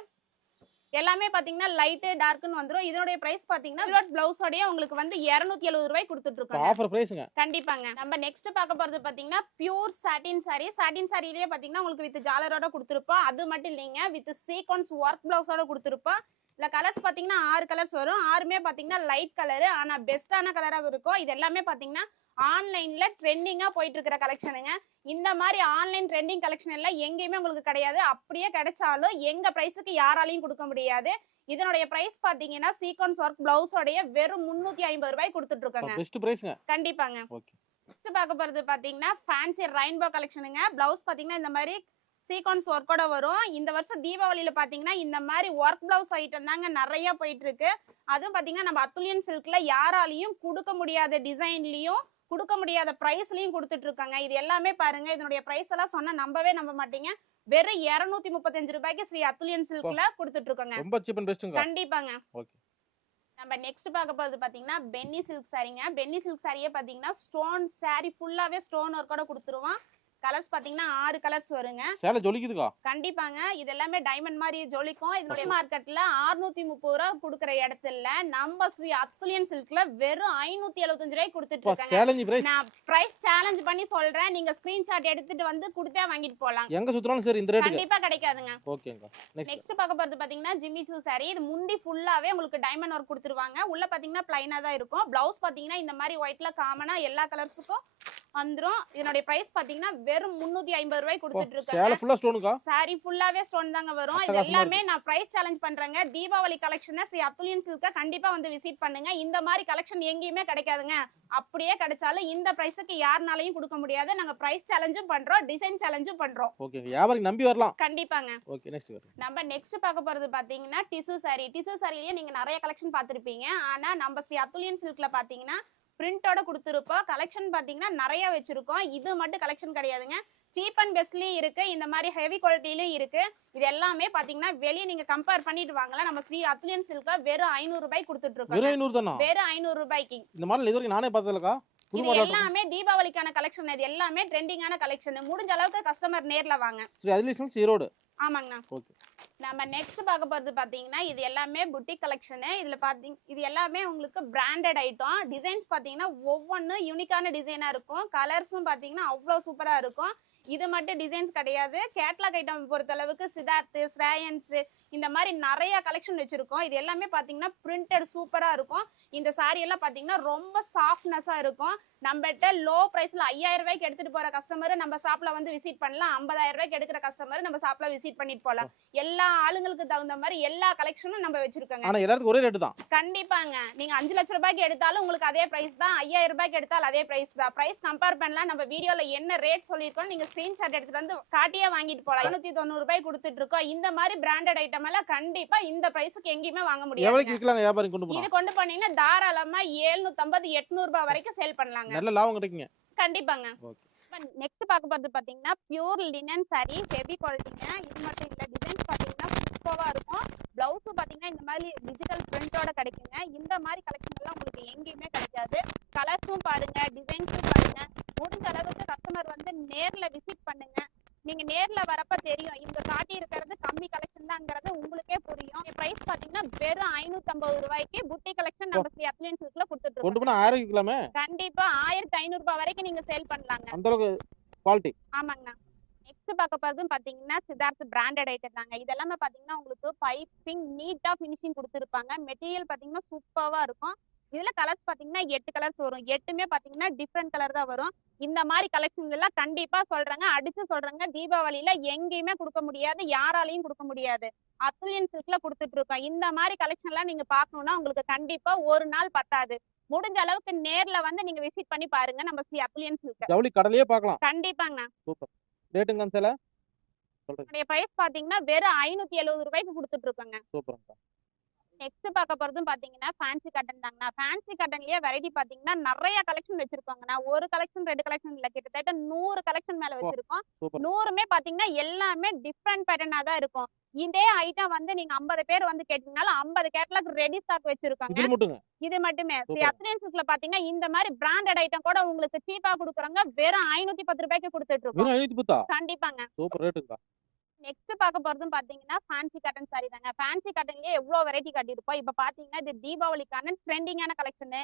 எல்லாமே பாத்தீங்கன்னா லைட்டு டார்க்னு வந்துரும். இதனுடைய பிரைஸ் பாத்தீங்கன்னா வெல்வெட் பிளவுஸோடய உங்களுக்கு வந்து 270 எழுபது ரூபாய் கொடுத்துட்டு ஆஃபர் ப்ரைஸுங்க கண்டிப்பாங்க. நம்ம நெக்ஸ்ட் பார்க்க போறது பாத்தீங்கன்னா பியூர் சாட்டின் சாரி சாட்டின் சாரிலேயே பாத்தீங்கன்னா உங்களுக்கு வித் ஜாலரோட கொடுத்துருப்போம். அது மட்டும் இல்லைங்க வித் சீக்வன்ஸ் ஒர்க் பிளவுஸோட கொடுத்துருப்போம். இல்ல கலர்ஸ் பாத்தீங்கன்னா ஆறு கலர்ஸ் வரும். ஆறுமே பாத்தீங்கன்னா லைட் கலர் ஆனா பெஸ்டான கலரா இருக்கும். இது எல்லாமே பாத்தீங்கன்னா ஆன்லைன்ல ட்ரெண்டிங்கா போயிட்டு இருக்கிற கலெக்ஷனுங்க இந்த மாதிரி ஆன்லைன் ட்ரெண்டிங் கலெக்ஷன் எல்லாம் எங்கேயுமே உங்களுக்கு கிடையாது. அப்படியே கிடைச்சாலும் எங்க பிரைஸுக்கு யாராலையும் கொடுக்க முடியாது. இதனுடைய பிரைஸ் பாத்தீங்கன்னா சீக்வன்ஸ் ஒர்க் பிளவுஸோடைய வெறும் முன்னூத்தி ஐம்பது ரூபாய் கொடுத்துட்டு இருக்கோங்க கண்டிப்பாங்க. நெக்ஸ்ட் பார்க்க போறது பாத்தீங்கன்னா ஃபேன்சி ரெயின்போ கலெக்ஷனுங்க பிளவுஸ் பாத்தீங்கன்னா இந்த மாதிரி சீக்வன்ஸ் ஒர்க்கோட வரும். இந்த வருஷம் தீபாவளியில பாத்தீங்கன்னா இந்த மாதிரி ஒர்க் பிளவுஸ் ஐட்டம் தாங்க நிறைய போயிட்டு இருக்கு அதுவும் பாத்தீங்கன்னா நம்ம அத்துலியன் சில்க்ல யாராலையும் கொடுக்க முடியாத டிசைன்லயும் கொடுக்க முடியாத பிரைஸ்லயும் கொடுத்துட்டு இருக்காங்க இது எல்லாமே பாருங்க. இதனுடைய பிரைஸ் எல்லாம் சொன்னா நம்பவே நம்ப மாட்டீங்க. வெறும் இருநூத்தி முப்பத்தஞ்சு ரூபாய்க்கு ஸ்ரீ அத்துலியன் சில்க்ல கொடுத்துட்டு இருக்காங்க ரொம்ப சீப் அண்ட் பெஸ்ட்டுங்க கண்டிப்பாங்க. ஓகே. நம்ம நெக்ஸ்ட் பார்க்க போறது பாத்தீங்கன்னா பென்னி சில்க் சாரீங்க பென்னி சில்க் சாரியே பாத்தீங்கன்னா ஸ்டோன் சாரி ஃபுல்லாவே ஸ்டோன் ஒர்க்கோட கொடுத்துருவோம் கலர்ஸ் பாத்தீங்கன்னா ஆறு கலர்ஸ் வருங்க. சேலை ஜொலிக்குதுக்கா? கண்டிப்பாங்க. இது எல்லாமே டைமண்ட் மாதிரி ஜொலிக்கும். இதனுடைய மார்க்கெட்ல 630 முப்பது ரூபா கொடுக்குற இடத்துல நம்ம ஸ்ரீ அத்துலியன் சில்க்ல வெறும் ஐநூத்தி எழுபத்தஞ்சு ரூபாய்க்கு கொடுத்துட்டு இருக்காங்க. நான் பிரைஸ் சேலஞ்ச் பண்ணி சொல்றேன். நீங்க ஸ்கிரீன்ஷாட் எடுத்துட்டு வந்து கொடுத்தே வாங்கிட்டு போலாம். எங்க சுத்தினாலும் சரி இந்த ரேட்டுக்கு கண்டிப்பா கிடைக்காதுங்க. ஓகேங்கா. நெக்ஸ்ட் நெக்ஸ்ட் பார்க்க போறது பாத்தீங்கன்னா ஜிம்மி சூ சாரி இது முந்தி ஃபுல்லாவே உங்களுக்கு டைமண்ட் ஒர்க் கொடுத்துருவாங்க. உள்ள பாத்தீங்கன்னா பிளைனா தான் இருக்கும். பிளவுஸ் பாத்தீங்கன்னா இந்த மாதிரி ஒயிட்ல காமனா எல்லா கலர்ஸுக்கும் வந்துரும். இதனுடைய பிரைஸ் பாத்தீங்கன்னா வெறும் முன்னூத்தி ஐம்பது ரூபாய் கொடுத்துட்டு ஸ்டோனுக்கா சாரி ஃபுல்லாவே ஸ்டோன் தாங்க வரும். இது எல்லாமே நான் பிரைஸ் சேலஞ்ச் பண்றேங்க. தீபாவளி கலெக்ஷனை ஸ்ரீ அத்துலியன் சில்க கண்டிப்பா வந்து விசிட் பண்ணுங்க. இந்த மாதிரி கலெக்ஷன் எங்கேயுமே கிடைக்காதுங்க. அப்படியே கிடைச்சாலும் இந்த பிரைஸுக்கு யாருனாலையும் கொடுக்க முடியாது. நாங்க பிரைஸ் சேலஞ்சும் பண்றோம். டிசைன் சேலஞ்சும் பண்றோம். ஓகே வியாபாரி நம்பி வரலாம். கண்டிப்பாங்க. ஓகே நெக்ஸ்ட் வரும். நம்ம நெக்ஸ்ட் பார்க்க போறது பாத்தீங்கன்னா டிசு சாரி டிசு சாரிலேயே நீங்க நிறைய கலெக்ஷன் பார்த்திருப்பீங்க. ஆனா நம்ம ஸ்ரீ அத்துலியன் சில்க்ல பாத்தீங்கன்னா பிரிண்டோட கொடுத்துருப்போம். கலெக்ஷன் பாத்தீங்கன்னா நிறைய வச்சிருக்கோம். இது மட்டும் கலெக்ஷன் கிடையாதுங்க. சீப் அண்ட் பெஸ்ட்லயும் இருக்கு. இந்த மாதிரி ஹெவி குவாலிட்டிலயும் இருக்கு. இது எல்லாமே பாத்தீங்கன்னா வெளியே நீங்க கம்பேர் பண்ணிட்டு வாங்கலாம். நம்ம ஸ்ரீ அத்துலியன் சில்க வெறும் ஐநூறு ரூபாய் கொடுத்துட்டு வெறும் இருக்கோம் ஐநூறு தானா? வெறும் ஐநூறு ரூபாய்க்கு. இந்த மாடல் இது வரைக்கும் நானே பார்த்ததில்லக்கா. புது இது எல்லாமே தீபாவளிக்கான கலெக்ஷன் இது எல்லாமே ட்ரெண்டிங்கான கலெக்ஷன் முடிஞ்ச அளவுக்கு கஸ்டமர் நேர்ல வாங்க. ஸ்ரீ அதிலிஷன்ஸ் ஈரோடு ஆமாங்கண்ணா. ஓகே. நம்ம நெக்ஸ்ட் பார்க்க போறது பாத்தீங்கன்னா இது எல்லாமே புட்டிக் கலெக்ஷனு இதுல பாத்தீங்க இது எல்லாமே உங்களுக்கு பிராண்டட் ஐட்டம் டிசைன்ஸ் பாத்தீங்கன்னா ஒவ்வொன்றும் யூனிக்கான டிசைனா இருக்கும். கலர்ஸும் பாத்தீங்கன்னா அவ்வளோ சூப்பரா இருக்கும். இது மட்டும் டிசைன்ஸ் கிடையாது. கேட்லாக் ஐட்டம் பொறுத்த அளவுக்கு சித்தார்த்து ஸ்ரேயன்ஸ் இந்த மாதிரி நிறைய கலெக்ஷன் வச்சிருக்கோம். இது எல்லாமே பாத்தீங்கன்னா பிரிண்டட் சூப்பரா இருக்கும். இந்த saree எல்லாம் பாத்தீங்கன்னா ரொம்ப சாஃப்ட்னஸா இருக்கும். நம்மகிட்ட லோ பிரைஸ்ல ஐயாயிரம் ரூபாய்க்கு எடுத்துட்டு போற கஸ்டமர் நம்ம ஷாப்ல வந்து விசிட் பண்ணலாம். ஐம்பதாயிரம் ரூபாய்க்கு எடுக்கிற கஸ்டமர் நம்ம ஷாப்ல விசிட் பண்ணிட்டு போலாம். எல்லா ஆளுங்களுக்கு தகுந்த மாதிரி எல்லா கலெக்ஷனும் நம்ம வச்சிருக்கோங்க. ஆனா எல்லாத்துக்கும் ஒரே ரேட்டு தான். கண்டிப்பாங்க. நீங்க அஞ்சு லட்ச ரூபாய்க்கு எடுத்தாலும் உங்களுக்கு அதே பிரைஸ் தான். ஐயாயிரம் ரூபாய்க்கு எடுத்தாலும் அதே பிரைஸ் தான். பிரைஸ் கம்பேர் பண்ணலாம். நம்ம வீடியோல என்ன ரேட் சொல்லியிருக்கோம் நீங்க ஸ்கிரீன்ஷாட் எடுத்துட்டு வந்து காட்டியே வாங்கிட்டு போலாம். ஐநூத்தி தொண்ணூறு ரூபாய் கொடுத்துட்டு இருக்கோம். இந்த மாதிரி பிராண்டட் ஐட்டம் எல்லாம் கண்டிப்பா இந்த பிரைஸ்க்கு எங்கேயுமே வாங்க முடியாது கொண்டு இது கொண்டு போனீங்கன்னா தாராளமா எழுநூத்தி ஐம்பது எட்நூறு ரூபாய் வரைக்கும் சேல் பண்ணலாங்க. நல்ல லாபம் கிடைக்குங்க. கண்டிப்பாங்க. நெக்ஸ்ட் பார்க்க போறது பாத்தீங்கன்னா பியூர் லினன் saree ஹெவி குவாலிட்டிங்க இது மட்டும் இல்ல டிசைன்ஸ் பாத்தீங்கன்னா சூப்பரா இருக்கும். பிளவுஸும் பாத்தீங்கன்னா இந்த மாதிரி டிஜிட்டல் பிரிண்டோட கிடைக்குங்க. இந்த மாதிரி கலெக்ஷன் எல்லாம் உங்களுக்கு எங்கேயுமே கிடைக்காது. கலர்ஸும் பாருங்க டிசைன்ஸும் பாருங்க. முடிஞ்ச அளவுக்கு கஸ்டமர் வந்து நேர்ல விசிட் பண்ணுங்க. நீங்க நேர்ல வரப்ப தெரியும். இவங்க காட்டி இருக்கிறது கம்மி கலெக்ஷன் தான்ங்கிறது உங்களுக்கே புரியும். பிரைஸ் பாத்தீங்கன்னா வெறும் ஐநூத்தி ஐம்பது ரூபாய்க்கு புட்டி கலெக்ஷன் நம்ம ஸ்ரீ அப்ளையன்ஸ்ல கொடுத்துட்டு கொண்டு போனா ஆயிரம் கண்டிப்பா ஆயிரத்தி ஐநூறு ரூபாய் வரைக்கும் நீங்க சேல் பண்ணலாங்க. அந்த அளவுக்கு குவாலிட்டி ஆமாங்கண்ணா நெக்ஸ்ட் பார்க்க போறதும் பாத்தீங்கன்னா சித்தார்த் பிராண்டட் ஐட்டம் தாங்க. இதெல்லாமே பாத்தீங்கன்னா உங்களுக்கு பைப்பிங் நீட்டா ஃபினிஷிங் கொடுத்துருப்பாங்க. மெட்டீரியல் பாத்தீங்கன்னா சூப்பரா இருக்கும். இதுல கலர்ஸ் பாத்தீங்கன்னா எட்டு கலர்ஸ் வரும். எட்டுமே பாத்தீங்கன்னா டிஃப்ரெண்ட் கலர் தான் வரும். இந்த மாதிரி கலெக்ஷன் எல்லாம் கண்டிப்பா சொல்றேங்க. அடிச்சு சொல்றேங்க. தீபாவளியில எங்கேயுமே கொடுக்க முடியாது. யாராலையும் கொடுக்க முடியாது. அத்துலியன் சில்க்ல கொடுத்துட்டு இருக்கோம் இந்த மாதிரி கலெக்ஷன் எல்லாம் நீங்க பார்க்கணும்னா உங்களுக்கு கண்டிப்பா ஒரு நாள் பத்தாது. முடிஞ்ச அளவுக்கு நேர்ல வந்து நீங்க விசிட் பண்ணி பாருங்க. நம்ம ஸ்ரீ அத்துலியன் சில்க் ஜவுளி கடலையே பார்க்கலாம். கண்டிப்பாங்க. சூப்பர். ரேட்டுங்க சொல்றேன் இதனுடைய பிரைஸ் பாத்தீங்கன்னா வெறும் ஐநூத்தி எழுபது ரூபாய்க்கு கொடுத்துட்டு இருக்கோங்க சூப்பர்ங்கக்கா. நெக்ஸ்ட் பார்க்க போறதும் பாத்தீங்கன்னா ஃபேன்சி கட்டன் தாங்கண்ணா. ஃபேன்சி கட்டன்லயே வெரைட்டி பாத்தீங்கன்னா நிறைய கலெக்ஷன் வச்சிருக்கோங்கண்ணா. ஒரு கலெக்ஷன் ரெண்டு கலெக்ஷன் இல்ல. கிட்டத்தட்ட நூறு கலெக்ஷன் மேல வச்சிருக்கோம். நூறுமே பாத்தீங்கன்னா எல்லாமே டிஃப்ரெண்ட் பேட்டர்னா தான் இருக்கும். இதே ஐட்டம் வந்து நீங்க 50 பேர் வந்து கேட்டீங்கனாலும் 50 கேட்லாக் ரெடி ஸ்டாக் வச்சிருக்காங்க. இது மட்டுமே. அப்ளையன்சஸ்ல பாத்தீங்கன்னா இந்த மாதிரி பிராண்டட் ஐட்டம் கூட உங்களுக்கு சீப்பா கொடுக்குறாங்க வெறும் ஐநூத்தி பத்து ரூபாய்க்கு கொடுத்துட்டு இருக்கோம். கண்டிப்பாங்க. நெக்ஸ்ட் பார்க்க போறதும் பாத்தீங்கன்னா ஃபேன்சி காட்டன் சாரி தாங்க. ஃபேன்சி காட்டன்லயே எவ்வளவு வெரைட்டி கட்டியிருப்போம். இப்ப பாத்தீங்கன்னா இது தீபாவளிக்கான ட்ரெண்டிங்கான கலெக்ஷன்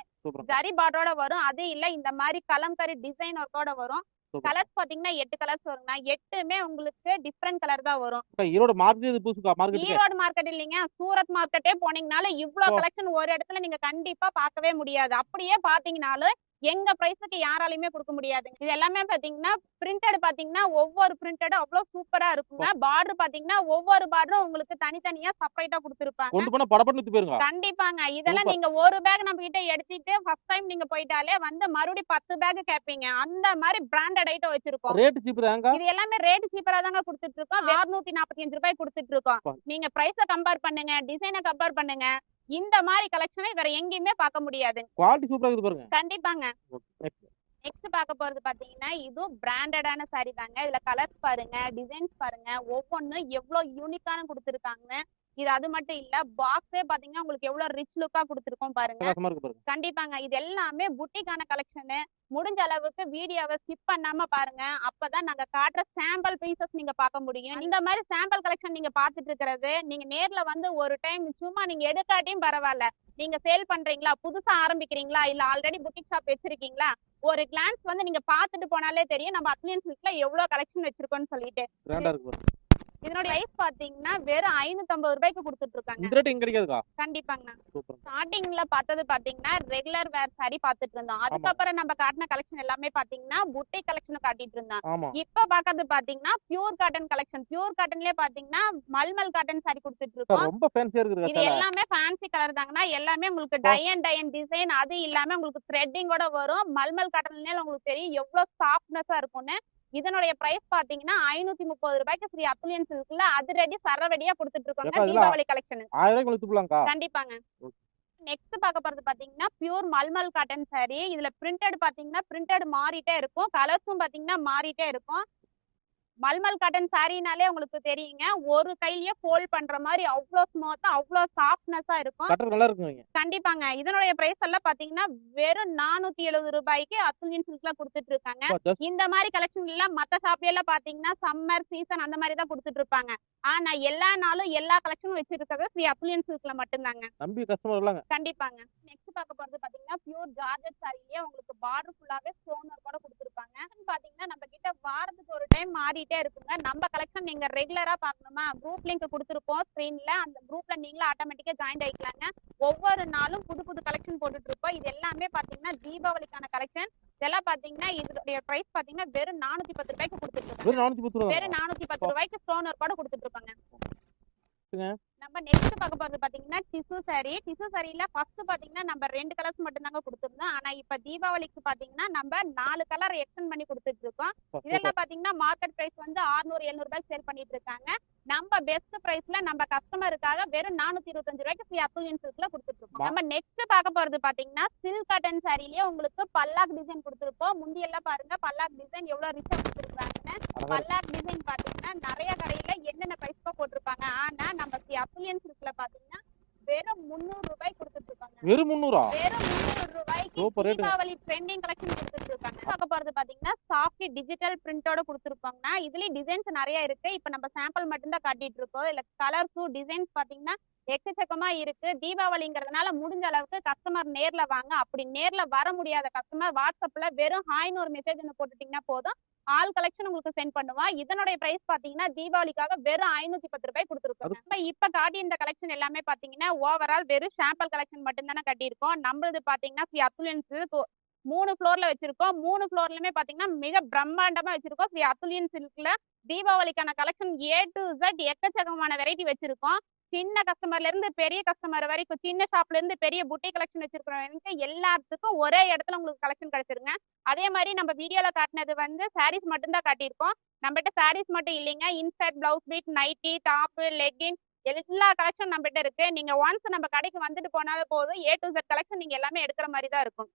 ஜரி பாட்டோட வரும். அது இல்ல இந்த மாதிரி கலம்கரி டிசைன் ஒர்க்கோட வரும். கலர்ஸ் பாத்தீங்கன்னா எட்டு கலர்ஸ் வருங்கண்ணா. எட்டுமே உங்களுக்கு டிஃப்ரெண்ட் கலர் தான் வரும். ஈரோடு மார்க்கெட் ஈரோடு மார்க்கெட் இல்லைங்க. சூரத் மார்க்கெட்டே போனீங்கனாலும் இவ்ளோ ஓ. கலெக்ஷன் ஒரு இடத்துல நீங்க கண்டிப்பா பார்க்கவே முடியாது. அப்படியே பாத்தீங்கனாலும் எங்க பிரைஸுக்கு யாராலையுமே கொடுக்க முடியாதுங்க. இது எல்லாமே பாத்தீங்கன்னா பிரிண்டட் பாத்தீங்கன்னா ஒவ்வொரு பிரிண்டடும் அவ்வளவு சூப்பரா இருக்குங்க. பார்டர் பாத்தீங்கன்னா ஒவ்வொரு பார்டரும் உங்களுக்கு தனித்தனியா செப்பரேட்டா கொடுத்துருப்பாங்க. கண்டிப்பாங்க. இதெல்லாம். நீங்க ஒரு பேக் நம்ம கிட்ட எடுத்துட்டு ஃபர்ஸ்ட் டைம் நீங்க போயிட்டாலே வந்து மறுபடியும் பத்து பேக் கேட்பீங்க அந்த மாதிரி பிராண்டட் ஐட்டம் வச்சிருக்கோம். ரேட் இது எல்லாமே ரேட் சீப்பரா தாங்க கொடுத்துட்டு இருக்கோம். அறுநூத்தி நாற்பத்தி அஞ்சு ரூபாய் கொடுத்துட்டு இருக்கோம். நீங்க பிரைஸ கம்பேர் பண்ணுங்க டிசைனை கம்பேர் பண்ணுங்க. இந்த மாதிரி கலெக்ஷனை வேற எங்கேயுமே பார்க்க முடியாது. குவாலிட்டி சூப்பரா இருக்குது பாருங்க. கண்டிப்பாங்க. நெக்ஸ்ட் பார்க்க போறது பாத்தீங்கன்னா இதுவும் பிராண்டடான saree தாங்க. இதுல கலர்ஸ் பாருங்க டிசைன்ஸ் பாருங்க. ஒவ்வொன்றும் எவ்வளவு யூனிக்கான கொடுத்துருக்காங்க. இது அது மட்டும் இல்ல பாக்ஸே பாத்தீங்கன்னா உங்களுக்கு எவ்வளவு ரிச் லுக்கா கொடுத்துருக்கோம் பாருங்க. கண்டிப்பாங்க. இது எல்லாமே புட்டிக்கான கலெக்ஷனு முடிஞ்ச அளவுக்கு வீடியோவை ஸ்கிப் பண்ணாம பாருங்க. அப்பதான் நாங்க காட்டுற சாம்பிள் பீசஸ் நீங்க பார்க்க முடியும். இந்த மாதிரி சாம்பிள் கலெக்ஷன் நீங்க பார்த்துட்டு இருக்கிறது நீங்க நேர்ல வந்து ஒரு டைம் சும்மா நீங்க எடுக்காட்டியும் பரவாயில்ல. நீங்க சேல் பண்றீங்களா? புதுசா ஆரம்பிக்கிறீங்களா? இல்ல ஆல்ரெடி புட்டிக் ஷாப் வச்சிருக்கீங்களா? ஒரு கிளான்ஸ் வந்து நீங்க பார்த்துட்டு போனாலே தெரியும். நம்ம அத்லியன் சில்க்ல எவ்வளவு கலெக்ஷன் வச்சிருக்கோம்னு சொல்லிட்டு. இருக்கு இதனுடைய பிரைஸ் பாத்தீங்கன்னா வெறும் ஐநூத்தி ரூபாய்க்கு கொடுத்துட்டு இருக்காங்க இந்த ரேட் எங்க கிடைக்காதுக்கா? கண்டிப்பாங்கண்ணா. ஸ்டார்டிங்ல பார்த்தது பாத்தீங்கன்னா ரெகுலர் வேர் saree பார்த்துட்டு இருந்தோம் அதுக்கப்புறம் நம்ம காட்டின கலெக்ஷன் எல்லாமே பாத்தீங்கன்னா புட்டி கலெக்ஷன் காட்டிட்டு இருந்தோம் இப்ப பாக்குறது பாத்தீங்கன்னா பியூர் காட்டன் கலெக்ஷன் பியூர் காட்டன்லயே பாத்தீங்கன்னா மல்மல் காட்டன் saree கொடுத்துட்டு இருக்கோம் ரொம்ப ஃபேன்சியா இருக்குது இது எல்லாமே ஃபேன்சி கலர் தாங்கன்னா எல்லாமே உங்களுக்கு. Tie and tie and design அது இல்லாம உங்களுக்கு த்ரெட்டிங்கோட வரும். மல்மல் காட்டன்ல உங்களுக்கு தெரியும் எவ்வளவு சாஃப்ட்னஸா இருக்கும்னு. இதனுடைய பிரைஸ் பாத்தீங்கன்னா ஐநூத்தி முப்பது ரூபாய்க்கு ஸ்ரீ அத்துலியன் சில்க்ல அதிரடி சரவடியா கொடுத்துட்டு இருக்கோங்க. தீபாவளி கலெக்ஷன் கண்டிப்பாங்க. நெக்ஸ்ட் பார்க்க போறது பாத்தீங்கன்னா பியூர் மல்மல் காட்டன் saree. இதுல பிரிண்டட் பாத்தீங்கன்னா பிரிண்டட் மாறிட்டே இருக்கும். கலர்ஸும் பாத்தீங்கன்னா மாறிட்டே இருக்கும். மல்மல் காட்டன் சாரினாலே உங்களுக்கு தெரியுங்க. ஒரு கையிலேயே ஃபோல்ட் பண்ற மாதிரி அவ்வளோ ஸ்மூத்தா அவ்வளோ சாஃப்ட்னஸா இருக்கும். கண்டிப்பாங்க. இதனுடைய பிரைஸ் எல்லாம் பாத்தீங்கன்னா வெறும் நானூத்தி எழுபது ரூபாய்க்கு அத்துலியன் சில்க்ல கொடுத்துட்டு இருக்காங்க. ஜஸ்ட் இந்த மாதிரி கலெக்ஷன் எல்லாம் மத்த ஷாப்ல எல்லாம் பாத்தீங்கன்னா சம்மர் சீசன் அந்த மாதிரி தான் கொடுத்துட்டு இருப்பாங்க. ஆனா எல்லா நாளும் எல்லா கலெக்ஷனும் வச்சிருக்கிறது ஸ்ரீ அத்துலியன் சில்க்ல மட்டும்தாங்க. நம்பி கஸ்டமர் கண்டிப்பாங்க. நெக்ஸ்ட் பார்க்க போறது பாத்தீங்கன்னா பியூர் ஜார்ஜெட் சாரிலேயே உங்களுக்கு பார்டர் ஃபுல்லாவே ஸ்டோன் ஒர்க்கோட கொடுத்துருப்பாங்க. பாத்தீங்கன்னா நம்ம கிட்ட வாரத்துக்கு ஒரு டைம் மாறிட்டே இருக்குங்க நம்ம கலெக்ஷன் நீங்க ரெகுலரா பார்க்கணுமா குரூப் லிங்க் கொடுத்துருப்போம். ஸ்க்ரீன்ல அந்த குரூப்ல நீங்களும் ஆட்டோமேட்டிக்கா ஜாயின் ஆயிக்கலாங்க. ஒவ்வொரு நாளும் புது புது கலெக்ஷன் போட்டுட்டு இருப்போம். இது எல்லாமே பாத்தீங்கன்னா தீபாவளிக்கான கலெக்ஷன் இதெல்லாம் பாத்தீங்கன்னா இதோடைய பிரைஸ் பாத்தீங்கன்னா வெறும் நானூத்தி பத்து ரூபாய்க்கு கொடுத்துட்டு இருக்காங்க. வெறும் நானூத்தி பத்து ரூபாய்க்கு ஸ்டோன் ஒர்க்கோட கொடுத்துட்டு இருப்பாங்க நெக்ஸ்ட் பார்க்க போறது பாத்தீங்கன்னா டிசு saree. டிசு சாரில ஃபர்ஸ்ட் பாத்தீங்கன்னா நம்ம ரெண்டு கலர்ஸ் மட்டும் தாங்க கொடுத்துருந்தோம். ஆனா இப்ப தீபாவளிக்கு பாத்தீங்கன்னா நம்ம நாலு கலர் எக்ஸ்டெண்ட் பண்ணி கொடுத்துட்டு இருக்கோம் இதெல்லாம் பாத்தீங்கன்னா மார்க்கெட் பிரைஸ் வந்து 600 700 ரூபாய்க்கு சேல் பண்ணிட்டு இருக்காங்க நம்ம பெஸ்ட் பிரைஸ்ல நம்ம கஸ்டமருக்காக வெறும் நானூத்தி இருபத்தஞ்சு ரூபாய்க்கு ஃப்ரீ சில்க்ல கொடுத்துட்டு இருக்கோம். நம்ம நெக்ஸ்ட் பார்க்க போறது பாத்தீங்கன்னா சில்க் காட்டன் சாரிலேயே உங்களுக்கு பல்லாக் டிசைன் கொடுத்துருப்போம். முந்தி எல்லாம் பாருங்க பல்லாக் டிசைன் எவ்வளவு ரிச்சா கொடுத்துருக்காங்கன்னு. பல்லாக் டிசைன் பாத்தீங்கன்னா நிறைய கடையில என்னென்ன பிரைஸ்க்கு போட்டிருப்பாங்க. ஆனா நம்ம சில்க்ல பாத்தீங்கன்னா வெறும் முந்நூறு ரூபாய் கொடுத்துட்டு இருக்காங்க வெறும் முந்நூறா? வெறும் முந்நூறு ரூபாய்க்கு. தீபாவளி ட்ரெண்டிங் கலெக்ஷன் கொடுத்துட்டு இருக்காங்க பார்க்க போறது பாத்தீங்கன்னா சாஃப்ட் டிஜிட்டல் பிரிண்டோட கொடுத்துருப்பாங்கன்னா இதுலயும் டிசைன்ஸ் நிறைய இருக்கு. இப்ப நம்ம சாம்பிள் மட்டும் தான் காட்டிட்டு இருக்கோம் இல்ல கலர்ஸும் டிசைன்ஸ் பாத்தீங்கன்னா எக்கச்சக்கமா இருக்கு. தீபாவளிங்கிறதுனால முடிஞ்ச அளவுக்கு கஸ்டமர் நேர்ல வாங்க. அப்படி நேர்ல வர முடியாத கஸ்டமர் வாட்ஸ்அப்ல வெறும் ஹாய்னு ஒரு மெசேஜ் ஒன்று போட்டுட்டீங்கன்னா போதும். ஆல் கலெக்ஷன் உங்களுக்கு சென்ட் பண்ணுவா. இதனுடைய பிரைஸ் பாத்தீங்கன்னா தீபாவளிக்காக வெறும் ஐநூத்தி பத்து ரூபாய் கொடுத்துருக்கோம் இப்ப காட்டி இந்த கலெக்ஷன் எல்லாமே பாத்தீங்கன்னா ஓவரால் வெறும் சாம்பிள் கலெக்ஷன் மட்டும் தானே கட்டியிருக்கோம். நம்மளது பாத்தீங்கன்னா ஸ்ரீ அத்துலியன் சில்க் மூணு ஃப்ளோர்ல வச்சிருக்கோம். மூணு ஃப்ளோர்லயுமே பாத்தீங்கன்னா மிக பிரம்மாண்டமா வச்சிருக்கோம். ஸ்ரீ அத்துலியன் சில்க்ல தீபாவளிக்கான கலெக்ஷன் ஏ டு Z எக்கச்சக்கமான வெரைட்டி வச்சிருக்கோம். சின்ன கஸ்டமர்ல இருந்து பெரிய கஸ்டமர் வரைக்கும் சின்ன ஷாப்ல இருந்து பெரிய புட்டி கலெக்ஷன் வச்சிருக்கிறவங்க எல்லாத்துக்கும் ஒரே இடத்துல உங்களுக்கு கலெக்ஷன் கிடைச்சிருங்க. அதே மாதிரி நம்ம வீடியோல காட்டினது வந்து சாரீஸ் மட்டும்தான் காட்டியிருக்கோம். நம்மகிட்ட சாரீஸ் மட்டும் இல்லைங்க. இன்சர்ட் பிளவுஸ் பீட் நைட்டி டாப் லெகின் எல்லா கலெக்ஷன் நம்மகிட்ட இருக்கு. நீங்க ஒன்ஸ் நம்ம கடைக்கு வந்துட்டு போனாலும் போதும். ஏ டு Z கலெக்ஷன் நீங்க எல்லாமே எடுக்கிற மாதிரி தான் இருக்கும்.